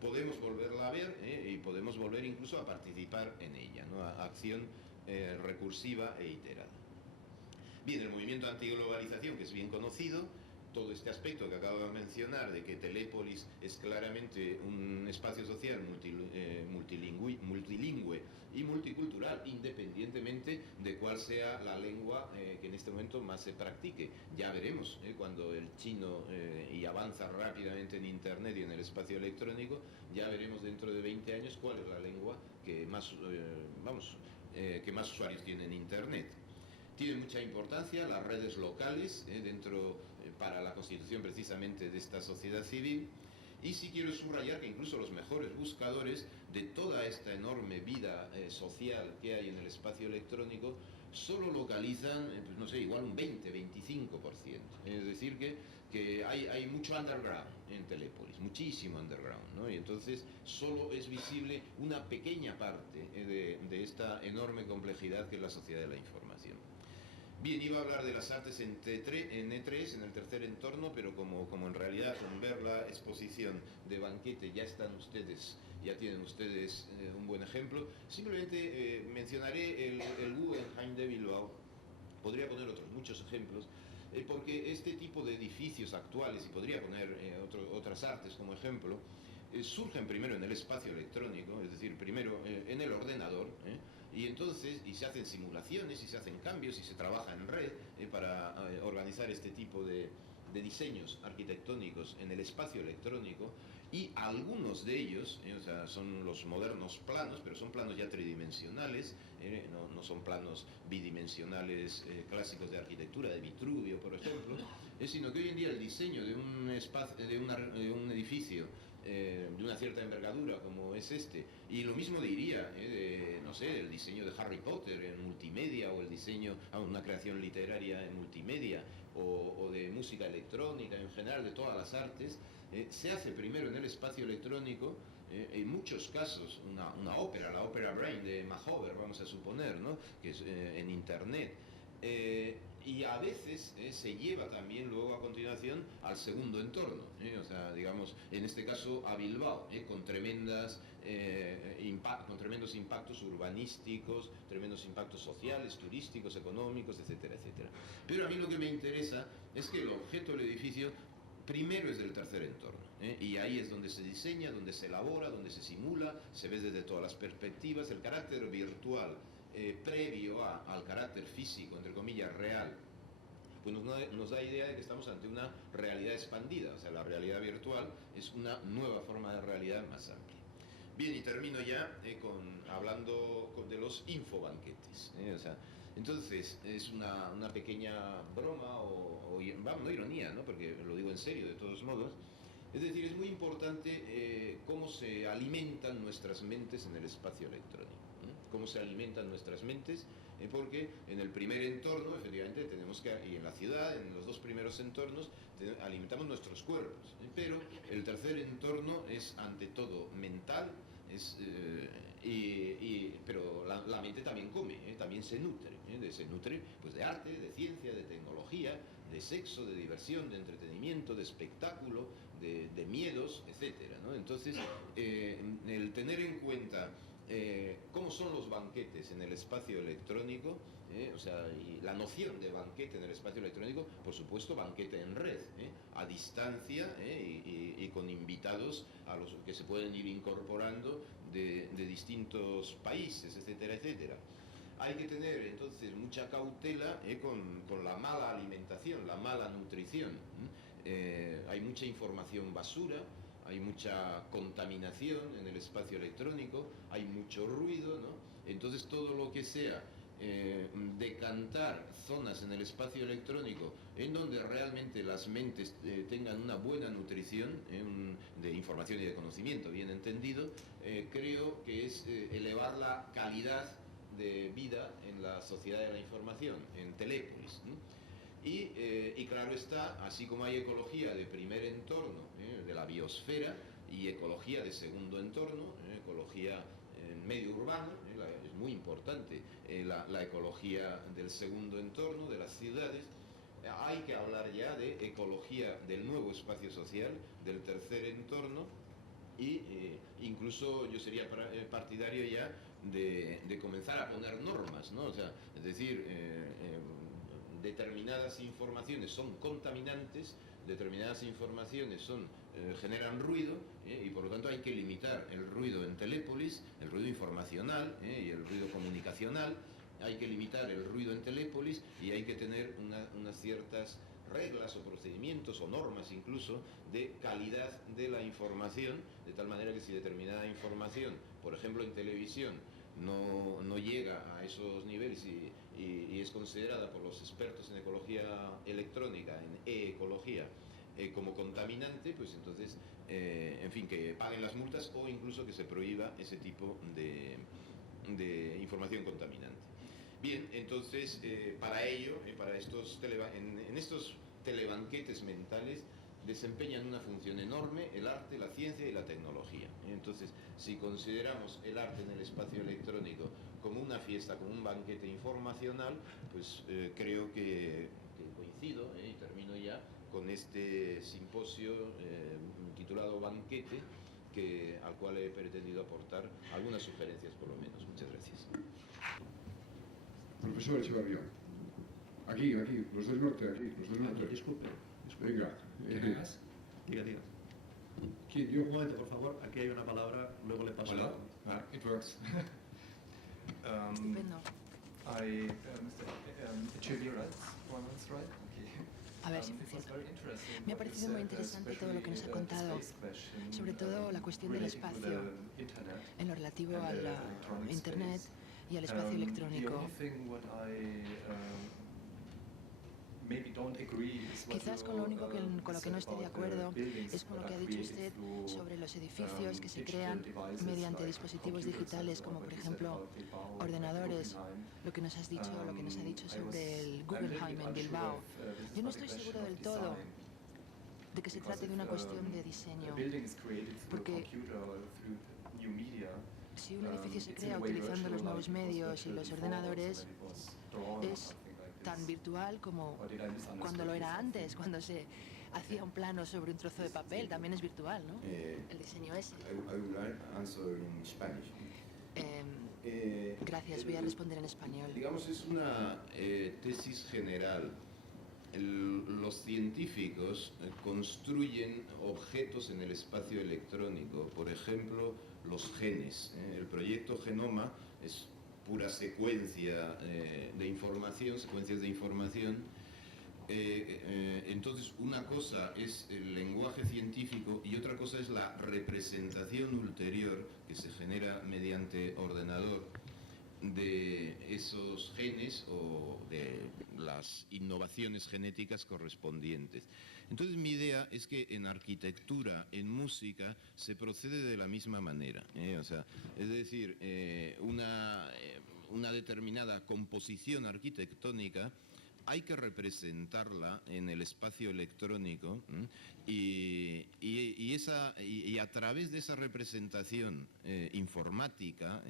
podemos volverla a ver y podemos volver incluso a participar en ella, ¿no? Acción recursiva e iterada. Bien, el movimiento antiglobalización, que es bien conocido, todo este aspecto que acabo de mencionar, de que Telépolis es claramente un espacio social multilingüe y multicultural, independientemente de cuál sea la lengua que en este momento más se practique. Ya veremos, cuando el chino y avanza rápidamente en Internet y en el espacio electrónico, ya veremos dentro de 20 años cuál es la lengua que más, que más usuarios tiene en Internet. Tiene mucha importancia las redes locales para la constitución precisamente de esta sociedad civil, y sí quiero subrayar que incluso los mejores buscadores de toda esta enorme vida social que hay en el espacio electrónico solo localizan, pues no sé, igual un 20-25%. Es decir que hay mucho underground en Telépolis, muchísimo underground, ¿no? Y entonces solo es visible una pequeña parte de esta enorme complejidad que es la sociedad de la información. Bien, iba a hablar de las artes en E3, en el tercer entorno, pero como en realidad con ver la exposición de Banquete ya tienen ustedes un buen ejemplo, simplemente mencionaré el Guggenheim de Bilbao, podría poner otros muchos ejemplos, porque este tipo de edificios actuales, y podría poner otras artes como ejemplo, surgen primero en el espacio electrónico, es decir, primero en el ordenador, y entonces se hacen simulaciones, y se hacen cambios, y se trabaja en red para organizar este tipo de diseños arquitectónicos en el espacio electrónico, y algunos de ellos, o sea, son los modernos planos, pero son planos ya tridimensionales, no son planos bidimensionales clásicos de arquitectura, de Vitruvio, por ejemplo, sino que hoy en día el diseño de un de un edificio de una cierta envergadura como es este, y lo mismo diría no sé, el diseño de Harry Potter en multimedia, o el diseño una creación literaria en multimedia, o de música electrónica en general, de todas las artes, se hace primero en el espacio electrónico. En muchos casos una ópera, la ópera Brain de Mahover, vamos a suponer, ¿no? Que es en internet, y a veces se lleva también luego a continuación al segundo entorno, o sea, digamos, en este caso a Bilbao, con tremendos impactos urbanísticos, tremendos impactos sociales, turísticos, económicos, etcétera, etcétera. Pero a mí lo que me interesa es que el objeto del edificio primero es del tercer entorno, y ahí es donde se diseña, donde se elabora, donde se simula, se ve desde todas las perspectivas. El carácter virtual previo al carácter físico, entre comillas, real, pues nos da idea de que estamos ante una realidad expandida. O sea, la realidad virtual es una nueva forma de realidad más amplia. Bien, y termino ya hablando de los infobanquetes, o sea, entonces es una pequeña broma no ironía, ¿no? Porque lo digo en serio de todos modos. Es decir, es muy importante cómo se alimentan nuestras mentes en el espacio electrónico, cómo se alimentan nuestras mentes, porque en el primer entorno, efectivamente, y en la ciudad, en los dos primeros entornos, alimentamos nuestros cuerpos, pero el tercer entorno es ante todo mental, pero la mente también come, también se nutre, se nutre pues, de arte, de ciencia, de tecnología, de sexo, de diversión, de entretenimiento, de espectáculo, de miedos, etcétera, ¿no? Entonces, el tener en cuenta cómo son los banquetes en el espacio electrónico, o sea, y la noción de banquete en el espacio electrónico, por supuesto, banquete en red, a distancia, y con invitados a los que se pueden ir incorporando de distintos países, etcétera, etcétera. Hay que tener entonces mucha cautela con la mala alimentación, la mala nutrición. Hay mucha información basura, hay mucha contaminación en el espacio electrónico, hay mucho ruido, ¿no? Entonces todo lo que sea decantar zonas en el espacio electrónico en donde realmente las mentes tengan una buena nutrición de información y de conocimiento, bien entendido, creo que es elevar la calidad de vida en la sociedad de la información, en Telépolis, ¿no? Y claro está, así como hay ecología de primer entorno, de la biosfera, y ecología de segundo entorno, ecología en medio urbano, es muy importante la ecología del segundo entorno, de las ciudades. Hay que hablar ya de ecología del nuevo espacio social, del tercer entorno, y incluso yo sería partidario ya de comenzar a poner normas, ¿no? O sea, es decir, determinadas informaciones son contaminantes, determinadas informaciones generan ruido, y por lo tanto hay que limitar el ruido en Telépolis, el ruido informacional y el ruido comunicacional. Hay que limitar el ruido en Telépolis y hay que tener unas ciertas reglas o procedimientos o normas incluso de calidad de la información, de tal manera que si determinada información, por ejemplo en televisión, no llega a esos niveles y es considerada por los expertos en ecología electrónica, en e-ecología, como contaminante, pues entonces, en fin, que paguen las multas o incluso que se prohíba ese tipo de información contaminante. Bien, entonces, para ello, en estos telebanquetes mentales, desempeñan una función enorme el arte, la ciencia y la tecnología. Entonces, si consideramos el arte en el espacio electrónico como una fiesta, como un banquete informacional, pues creo que coincido, y termino ya, con este simposio titulado Banquete, al cual he pretendido aportar algunas sugerencias por lo menos. Muchas gracias. Profesor Echevarrión. Aquí, los del norte, aquí, los del norte. Disculpe. Venga. Diga. ¿Quién, yo? Un momento, por favor. Aquí hay una palabra, luego le paso. Hola. It works. Estupendo. A ver si funciona. Me ha parecido muy interesante todo lo que nos ha contado, sobre todo la cuestión del espacio, en lo relativo a la Internet y al espacio electrónico. Quizás con lo único con lo que no esté de acuerdo es con lo que ha dicho usted sobre los edificios que se crean mediante dispositivos digitales, como por ejemplo ordenadores, lo que nos ha dicho sobre el Guggenheim en Bilbao. Yo no estoy seguro del todo de que se trate de una cuestión de diseño, porque si un edificio se crea utilizando los nuevos medios y los ordenadores, es tan virtual como cuando lo era antes, cuando se hacía un plano sobre un trozo de papel, también es virtual, ¿no? El diseño ese. Gracias, voy a responder en español. Digamos, es una tesis general. Los científicos construyen objetos en el espacio electrónico, por ejemplo, los genes. El proyecto Genoma es pura secuencia de información, secuencias de información. Entonces, una cosa es el lenguaje científico y otra cosa es la representación ulterior que se genera mediante ordenador de esos genes o de las innovaciones genéticas correspondientes. Entonces mi idea es que en arquitectura, en música, se procede de la misma manera, o sea, es decir, una determinada composición arquitectónica hay que representarla en el espacio electrónico, y a través de esa representación informática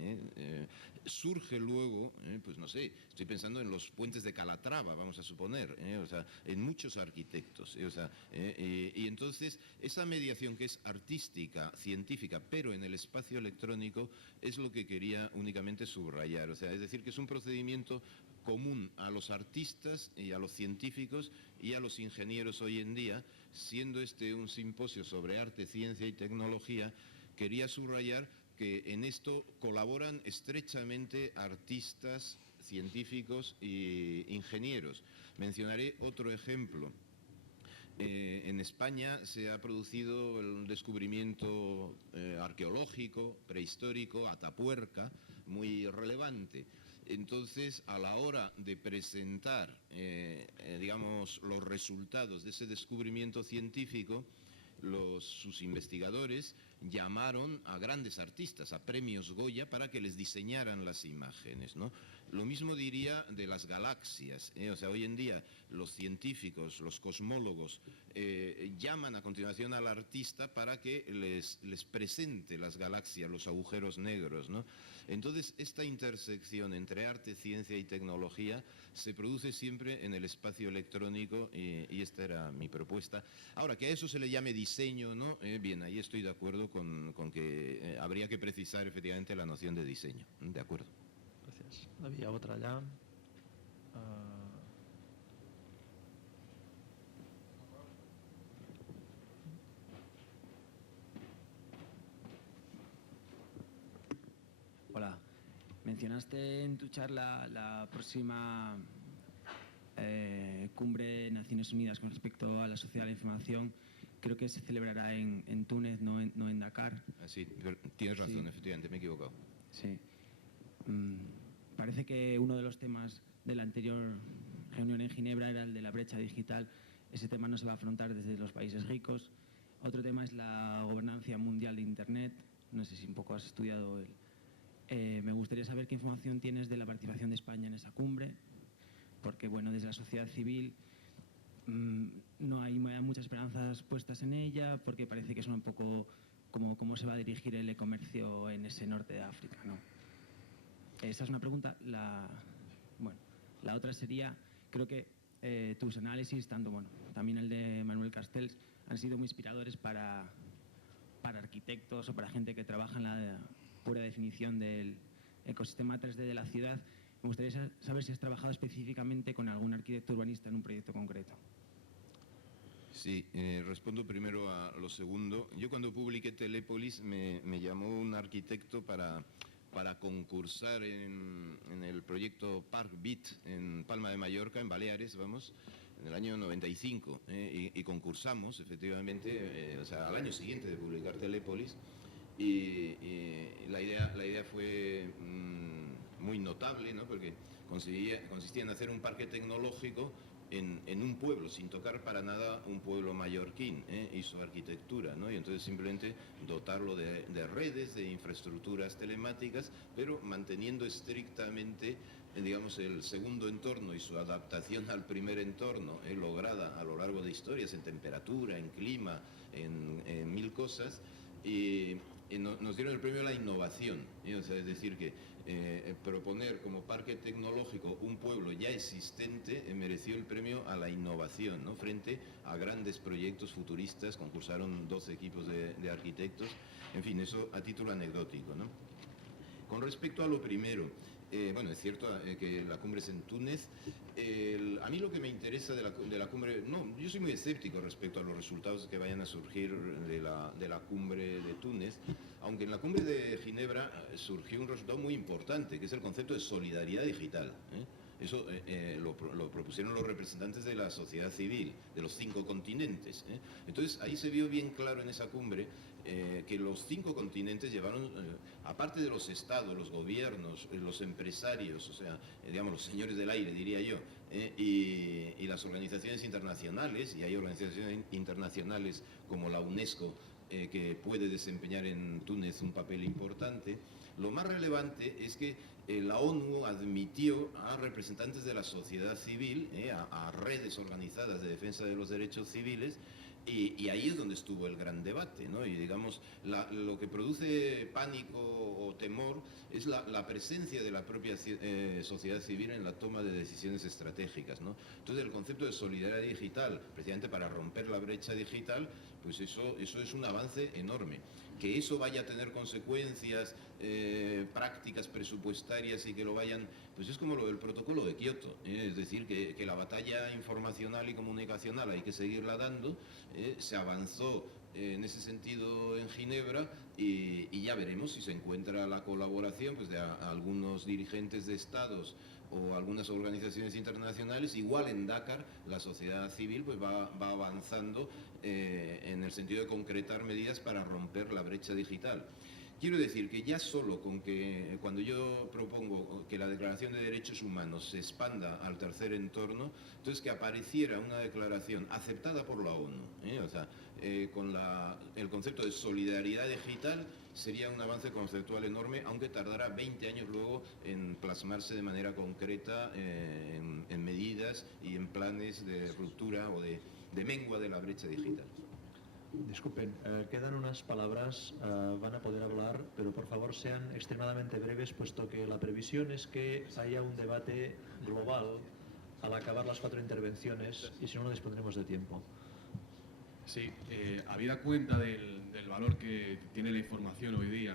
surge luego, pues no sé, estoy pensando en los puentes de Calatrava, vamos a suponer, o sea, en muchos arquitectos, o sea, y entonces esa mediación que es artística, científica, pero en el espacio electrónico, es lo que quería únicamente subrayar, o sea, es decir, que es un procedimiento común a los artistas y a los científicos y a los ingenieros hoy en día, siendo este un simposio sobre arte, ciencia y tecnología. Quería subrayar que en esto colaboran estrechamente artistas, científicos e ingenieros. Mencionaré otro ejemplo. En España se ha producido el descubrimiento arqueológico, prehistórico, Atapuerca, muy relevante. Entonces, a la hora de presentar, digamos, los resultados de ese descubrimiento científico, sus investigadores llamaron a grandes artistas, a premios Goya, para que les diseñaran las imágenes, ¿no? Lo mismo diría de las galaxias, o sea, hoy en día los científicos, los cosmólogos, llaman a continuación al artista para que les presente las galaxias, los agujeros negros, ¿no? Entonces, esta intersección entre arte, ciencia y tecnología se produce siempre en el espacio electrónico, y esta era mi propuesta. Ahora, que a eso se le llame diseño, ¿no? Bien, ahí estoy de acuerdo con que habría que precisar efectivamente la noción de diseño. De acuerdo. Gracias. Había otra allá. Hola. Mencionaste en tu charla la próxima cumbre de Naciones Unidas con respecto a la sociedad de la información. Creo que se celebrará en Túnez, no en Dakar. Sí, tienes razón, Sí. efectivamente, me he equivocado. Sí. Parece que uno de los temas de la anterior reunión en Ginebra era el de la brecha digital. Ese tema no se va a afrontar desde los países ricos. Otro tema es la gobernanza mundial de Internet. No sé si un poco has estudiado me gustaría saber qué información tienes de la participación de España en esa cumbre, porque bueno, desde la sociedad civil no hay muchas esperanzas puestas en ella, porque parece que es un poco como cómo se va a dirigir el e-comercio en ese norte de África, ¿no? Esa es una pregunta. La otra sería, creo que tus análisis, también el de Manuel Castells, han sido muy inspiradores para arquitectos o para gente que trabaja en la pura definición del ecosistema 3D de la ciudad. Me gustaría saber si has trabajado específicamente con algún arquitecto urbanista en un proyecto concreto. Sí, respondo primero a lo segundo. Yo cuando publiqué Telépolis me llamó un arquitecto para concursar en el proyecto Park Beat en Palma de Mallorca, en Baleares, en el año 95, y concursamos, efectivamente, o sea, al año siguiente de publicar Telépolis, y la idea fue muy notable, ¿no? Porque consistía en hacer un parque tecnológico en un pueblo, sin tocar para nada un pueblo mallorquín y su arquitectura, ¿no? Y entonces simplemente dotarlo de redes, de infraestructuras telemáticas, pero manteniendo estrictamente, digamos, el segundo entorno y su adaptación al primer entorno, lograda a lo largo de historias, en temperatura, en clima, en mil cosas, y nos dieron el premio a la innovación, o sea, es decir, que proponer como parque tecnológico un pueblo ya existente mereció el premio a la innovación, ¿no? Frente a grandes proyectos futuristas. Concursaron 12 equipos de arquitectos, en fin, eso a título anecdótico, ¿no? Con respecto a lo primero, bueno, es cierto que la cumbre es en Túnez. A mí lo que me interesa de la cumbre, no, yo soy muy escéptico respecto a los resultados que vayan a surgir de la cumbre de Túnez, aunque en la cumbre de Ginebra surgió un resultado muy importante, que es el concepto de solidaridad digital. Eso lo propusieron los representantes de la sociedad civil, de los 5 continentes. Entonces, ahí se vio bien claro en esa cumbre que los 5 continentes llevaron, aparte de los estados, los gobiernos, los empresarios, o sea, digamos, los señores del aire, diría yo, y las organizaciones internacionales, y hay organizaciones internacionales como la UNESCO, que puede desempeñar en Túnez un papel importante. Lo más relevante es que la ONU admitió a representantes de la sociedad civil, a redes organizadas de defensa de los derechos civiles, y ahí es donde estuvo el gran debate, ¿no? Y digamos, lo que produce pánico o temor es la presencia de la propia sociedad civil en la toma de decisiones estratégicas, ¿no? Entonces el concepto de solidaridad digital, precisamente para romper la brecha digital, pues eso es un avance enorme. Que eso vaya a tener consecuencias prácticas, presupuestarias y que lo vayan, pues es como lo del protocolo de Kioto, es decir, que la batalla informacional y comunicacional hay que seguirla dando, se avanzó en ese sentido en Ginebra y ya veremos si se encuentra la colaboración pues, de algunos dirigentes de estados o algunas organizaciones internacionales. Igual en Dakar la sociedad civil pues va avanzando en el sentido de concretar medidas para romper la brecha digital. Quiero decir que ya solo con que cuando yo propongo que la Declaración de Derechos Humanos se expanda al tercer entorno, entonces que apareciera una declaración aceptada por la ONU, o sea, con el concepto de solidaridad digital, sería un avance conceptual enorme, aunque tardara 20 años luego en plasmarse de manera concreta en medidas y en planes de ruptura o de mengua de la brecha digital. Disculpen, quedan unas palabras, van a poder hablar, pero por favor sean extremadamente breves, puesto que la previsión es que haya un debate global al acabar las 4 intervenciones y si no, no dispondremos de tiempo. Sí, habida cuenta del valor que tiene la información hoy día,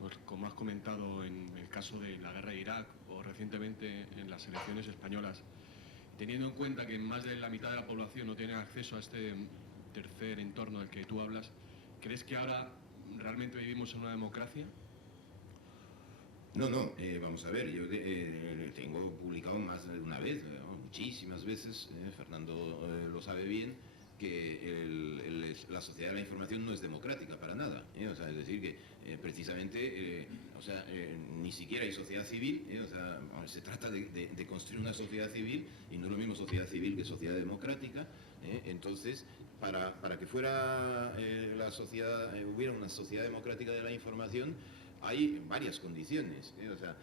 pues como has comentado en el caso de la guerra de Irak o recientemente en las elecciones españolas, teniendo en cuenta que más de la mitad de la población no tiene acceso a este tercer entorno del que tú hablas, ¿crees que ahora realmente vivimos en una democracia? No, vamos a ver, yo tengo publicado más de una vez, muchísimas veces, Fernando lo sabe bien, que la sociedad de la información no es democrática para nada, o sea, es decir que precisamente, ni siquiera hay sociedad civil, o sea, se trata de construir una sociedad civil y no es lo mismo sociedad civil que sociedad democrática, entonces para que fuera hubiera una sociedad democrática de la información, hay varias condiciones, o sea,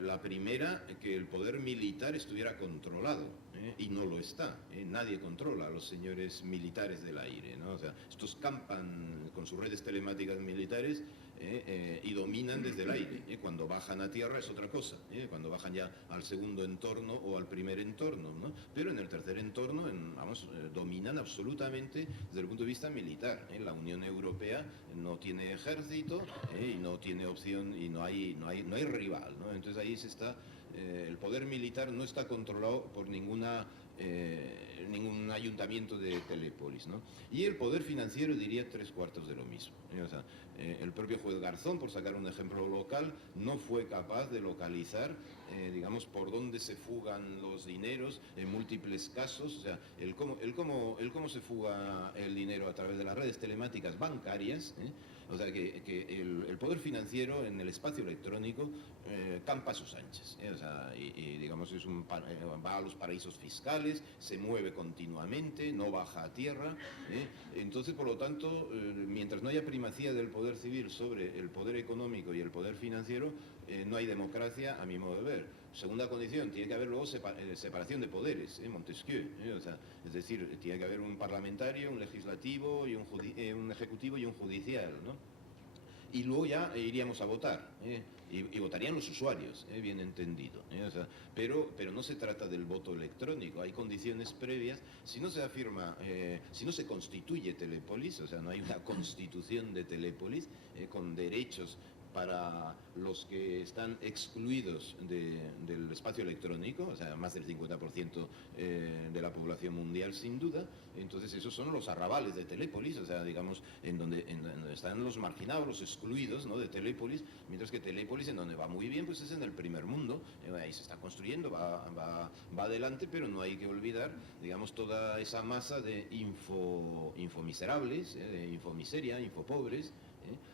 la primera, que el poder militar estuviera controlado, y no lo está, nadie controla a los señores militares del aire, ¿no? O sea, estos campan con sus redes telemáticas militares y dominan desde el aire, cuando bajan a tierra es otra cosa, cuando bajan ya al segundo entorno o al primer entorno, ¿no? Pero en el tercer entorno, dominan absolutamente desde el punto de vista militar, la Unión Europea no tiene ejército y no tiene opción y no hay rival, ¿no? Entonces ahí el poder militar no está controlado por ningún ayuntamiento de Telépolis, ¿no? Y el poder financiero diría 3/4 de lo mismo, o sea, el propio juez Garzón, por sacar un ejemplo local, no fue capaz de localizar, digamos, por dónde se fugan los dineros en múltiples casos, o sea, el cómo se fuga el dinero a través de las redes telemáticas bancarias, o sea, que el poder financiero en el espacio electrónico campa a sus anchas, o sea, y digamos, va a los paraísos fiscales, se mueve continuamente, no baja a tierra, entonces, por lo tanto, mientras no haya primacía del poder civil sobre el poder económico y el poder financiero, no hay democracia, a mi modo de ver. Segunda condición, tiene que haber luego separación de poderes, Montesquieu, o sea, es decir, tiene que haber un parlamentario, un legislativo, y un ejecutivo y un judicial, ¿no? Y luego ya iríamos a votar, y votarían los usuarios, bien entendido, o sea, pero no se trata del voto electrónico, hay condiciones previas. Si no se afirma, si no se constituye Telépolis, o sea, no hay una constitución de Telépolis con derechos para los que están excluidos del espacio electrónico, o sea, más del 50% de la población mundial sin duda. Entonces esos son los arrabales de Telépolis, o sea, digamos, en donde están los marginados, los excluidos, ¿no?, de Telépolis, mientras que Telépolis, en donde va muy bien, pues es en el primer mundo, ahí se está construyendo, va adelante, pero no hay que olvidar, digamos, toda esa masa de infomiserables, de infomiseria, infopobres,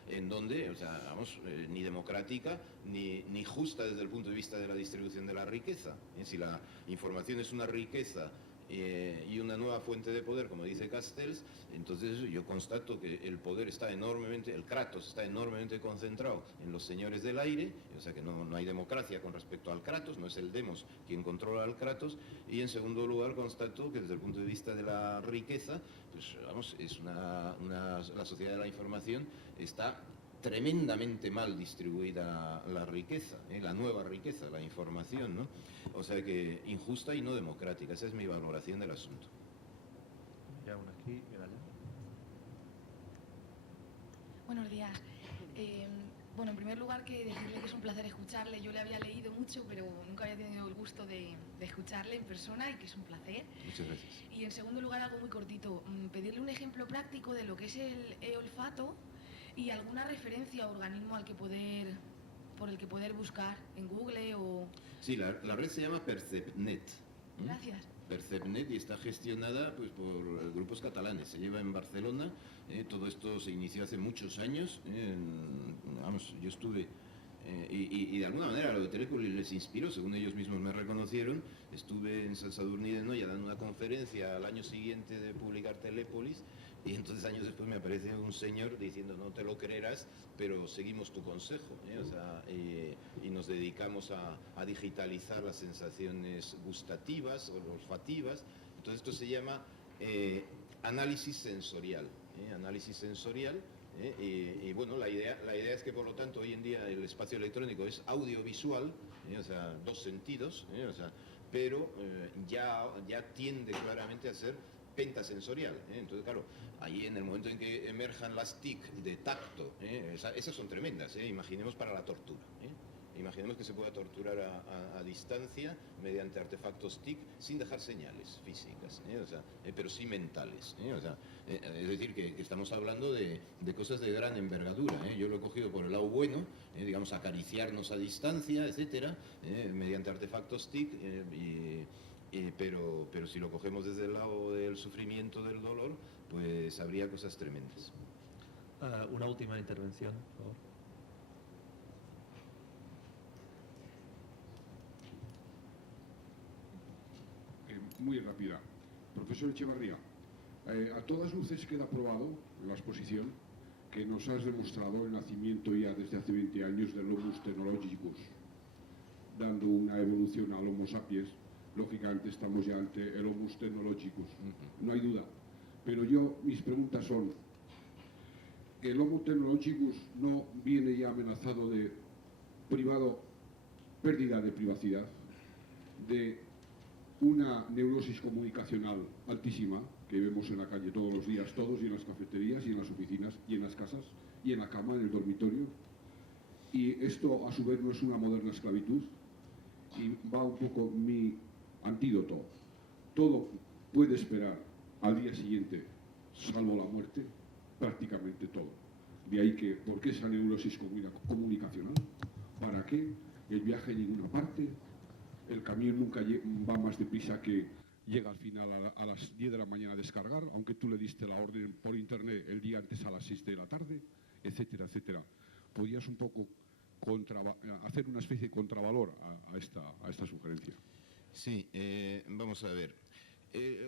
en donde, o sea, vamos, ni democrática ni justa desde el punto de vista de la distribución de la riqueza. Si la información es una riqueza y una nueva fuente de poder, como dice Castells, entonces yo constato que el poder está enormemente, el Kratos está enormemente concentrado en los señores del aire, o sea que no hay democracia con respecto al Kratos, no es el Demos quien controla al Kratos, y en segundo lugar constato que desde el punto de vista de la riqueza, pues vamos, es la sociedad de la información está tremendamente mal distribuida la riqueza, la nueva riqueza, la información, ¿no? O sea que injusta y no democrática, esa es mi valoración del asunto. Ya una aquí, mira allá. Buenos días. Bueno, en primer lugar que decirle que es un placer escucharle. Yo le había leído mucho, pero nunca había tenido el gusto de escucharle en persona y que es un placer. Muchas gracias. Y en segundo lugar, algo muy cortito, pedirle un ejemplo práctico de lo que es el olfato y alguna referencia o organismo por el que poder buscar en Google o... Sí, la red se llama Percepnet. Gracias. Percepnet y está gestionada pues, por grupos catalanes. Se lleva en Barcelona. Todo esto se inició hace muchos años. Vamos, yo estuve... y de alguna manera lo de Telépolis les inspiró, según ellos mismos me reconocieron. Estuve en San Sadurní de Noia dando una conferencia al año siguiente de publicar Telépolis. Y entonces años después me aparece un señor diciendo, no te lo creerás, pero seguimos tu consejo, o sea, y nos dedicamos a digitalizar las sensaciones gustativas o olfativas. Entonces esto se llama análisis sensorial, análisis sensorial. Y bueno, la idea es que por lo tanto hoy en día el espacio electrónico es audiovisual, o sea, dos sentidos, o sea, pero ya tiende claramente a ser pentasensorial. Entonces, claro, ahí en el momento en que emerjan las TIC de tacto, esas son tremendas. Imaginemos para la tortura. Imaginemos que se pueda torturar a distancia mediante artefactos TIC sin dejar señales físicas, o sea, pero sí mentales. O sea, es decir, que estamos hablando de cosas de gran envergadura. Yo lo he cogido por el lado bueno, digamos, acariciarnos a distancia, etcétera, mediante artefactos TIC. Pero si lo cogemos desde el lado del sufrimiento, del dolor, pues habría cosas tremendas. Una última intervención, por favor. Muy rápida. Profesor Echevarría, a todas luces queda probado en la exposición que nos has demostrado el nacimiento ya desde hace 20 años del Homo Technologicus, dando una evolución al Homo sapiens. Lógicamente estamos ya ante el Homo Technologicus, no hay duda. Pero mis preguntas son, ¿el Homo Technologicus no viene ya amenazado de pérdida de privacidad, de una neurosis comunicacional altísima que vemos en la calle todos los días, todos, y en las cafeterías, y en las oficinas, y en las casas, y en la cama, en el dormitorio? Y esto, a su vez, no es una moderna esclavitud. Y va un poco mi antídoto. Todo puede esperar al día siguiente, salvo la muerte, prácticamente todo. De ahí que, ¿por qué esa neurosis comunicacional? ¿Para qué? El viaje en ninguna parte. El camión nunca va más deprisa que llega al final a las 10 de la mañana a descargar, aunque tú le diste la orden por internet el día antes a las 6 de la tarde, etcétera, etcétera. ¿Podrías un poco hacer una especie de contravalor a esta sugerencia? Sí, vamos a ver.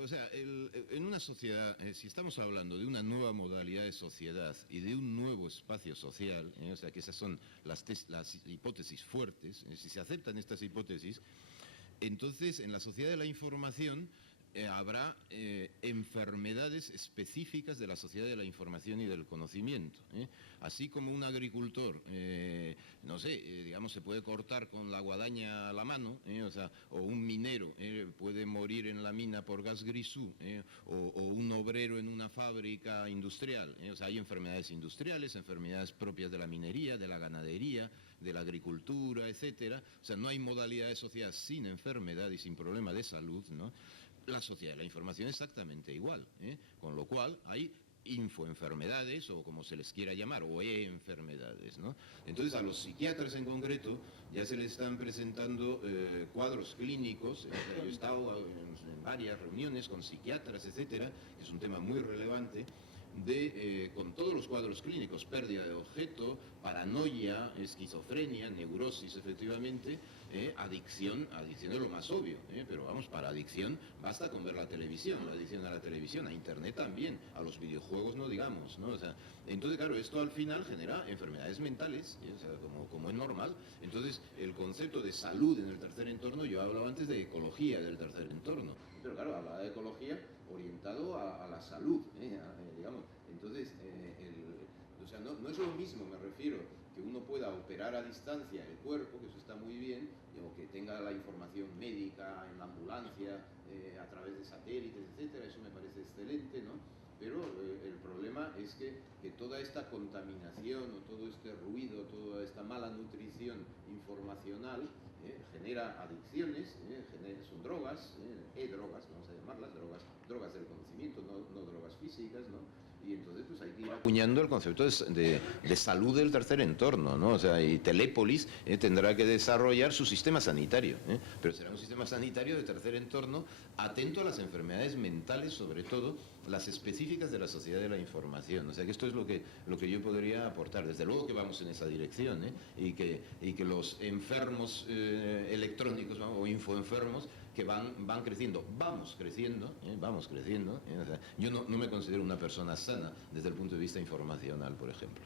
O sea, en una sociedad, si estamos hablando de una nueva modalidad de sociedad y de un nuevo espacio social, o sea, que esas son las hipótesis fuertes, si se aceptan estas hipótesis, entonces en la sociedad de la información habrá enfermedades específicas de la sociedad de la información y del conocimiento. Así como un agricultor, no sé, digamos, se puede cortar con la guadaña a la mano, o un minero puede morir en la mina por gas grisú, o un obrero en una fábrica industrial. O sea, hay enfermedades industriales, enfermedades propias de la minería, de la ganadería, de la agricultura, etcétera. O sea, no hay modalidad de sociedad sin enfermedad y sin problema de salud, ¿no? La sociedad de la información es exactamente igual, con lo cual hay infoenfermedades, o como se les quiera llamar, o enfermedades, ¿no? Entonces a los psiquiatras en concreto ya se les están presentando cuadros clínicos. Yo he estado en varias reuniones con psiquiatras, etcétera, que es un tema muy relevante, con todos los cuadros clínicos, pérdida de objeto, paranoia, esquizofrenia, neurosis efectivamente, adicción es lo más obvio, pero vamos, para adicción basta con ver la televisión, la adicción a la televisión, a internet también, a los videojuegos no digamos, ¿no? O sea, entonces claro, esto al final genera enfermedades mentales, o sea, como es normal. Entonces el concepto de salud en el tercer entorno, yo hablaba antes de ecología del tercer entorno, pero claro, hablaba de ecología orientado a la salud, digamos. Entonces, o sea, no es lo mismo, me refiero, que uno pueda operar a distancia el cuerpo, que eso está muy bien, o que tenga la información médica en la ambulancia, a través de satélites, etcétera, eso me parece excelente, ¿no? Pero el problema es que toda esta contaminación, o todo este ruido, toda esta mala nutrición informacional, genera adicciones, son drogas, drogas, vamos a llamarlas, drogas del conocimiento, no drogas físicas, ¿no? Y entonces pues hay que ir acuñando el concepto de salud del tercer entorno, ¿no? O sea, y Telépolis tendrá que desarrollar su sistema sanitario, pero será un sistema sanitario de tercer entorno atento a las enfermedades mentales, sobre todo las específicas de la sociedad de la información. O sea, que esto es lo que yo podría aportar. Desde luego que vamos en esa dirección, y que los enfermos electrónicos, ¿no? O infoenfermos que van creciendo, vamos creciendo. O sea, yo no me considero una persona sana desde el punto de vista informacional, por ejemplo.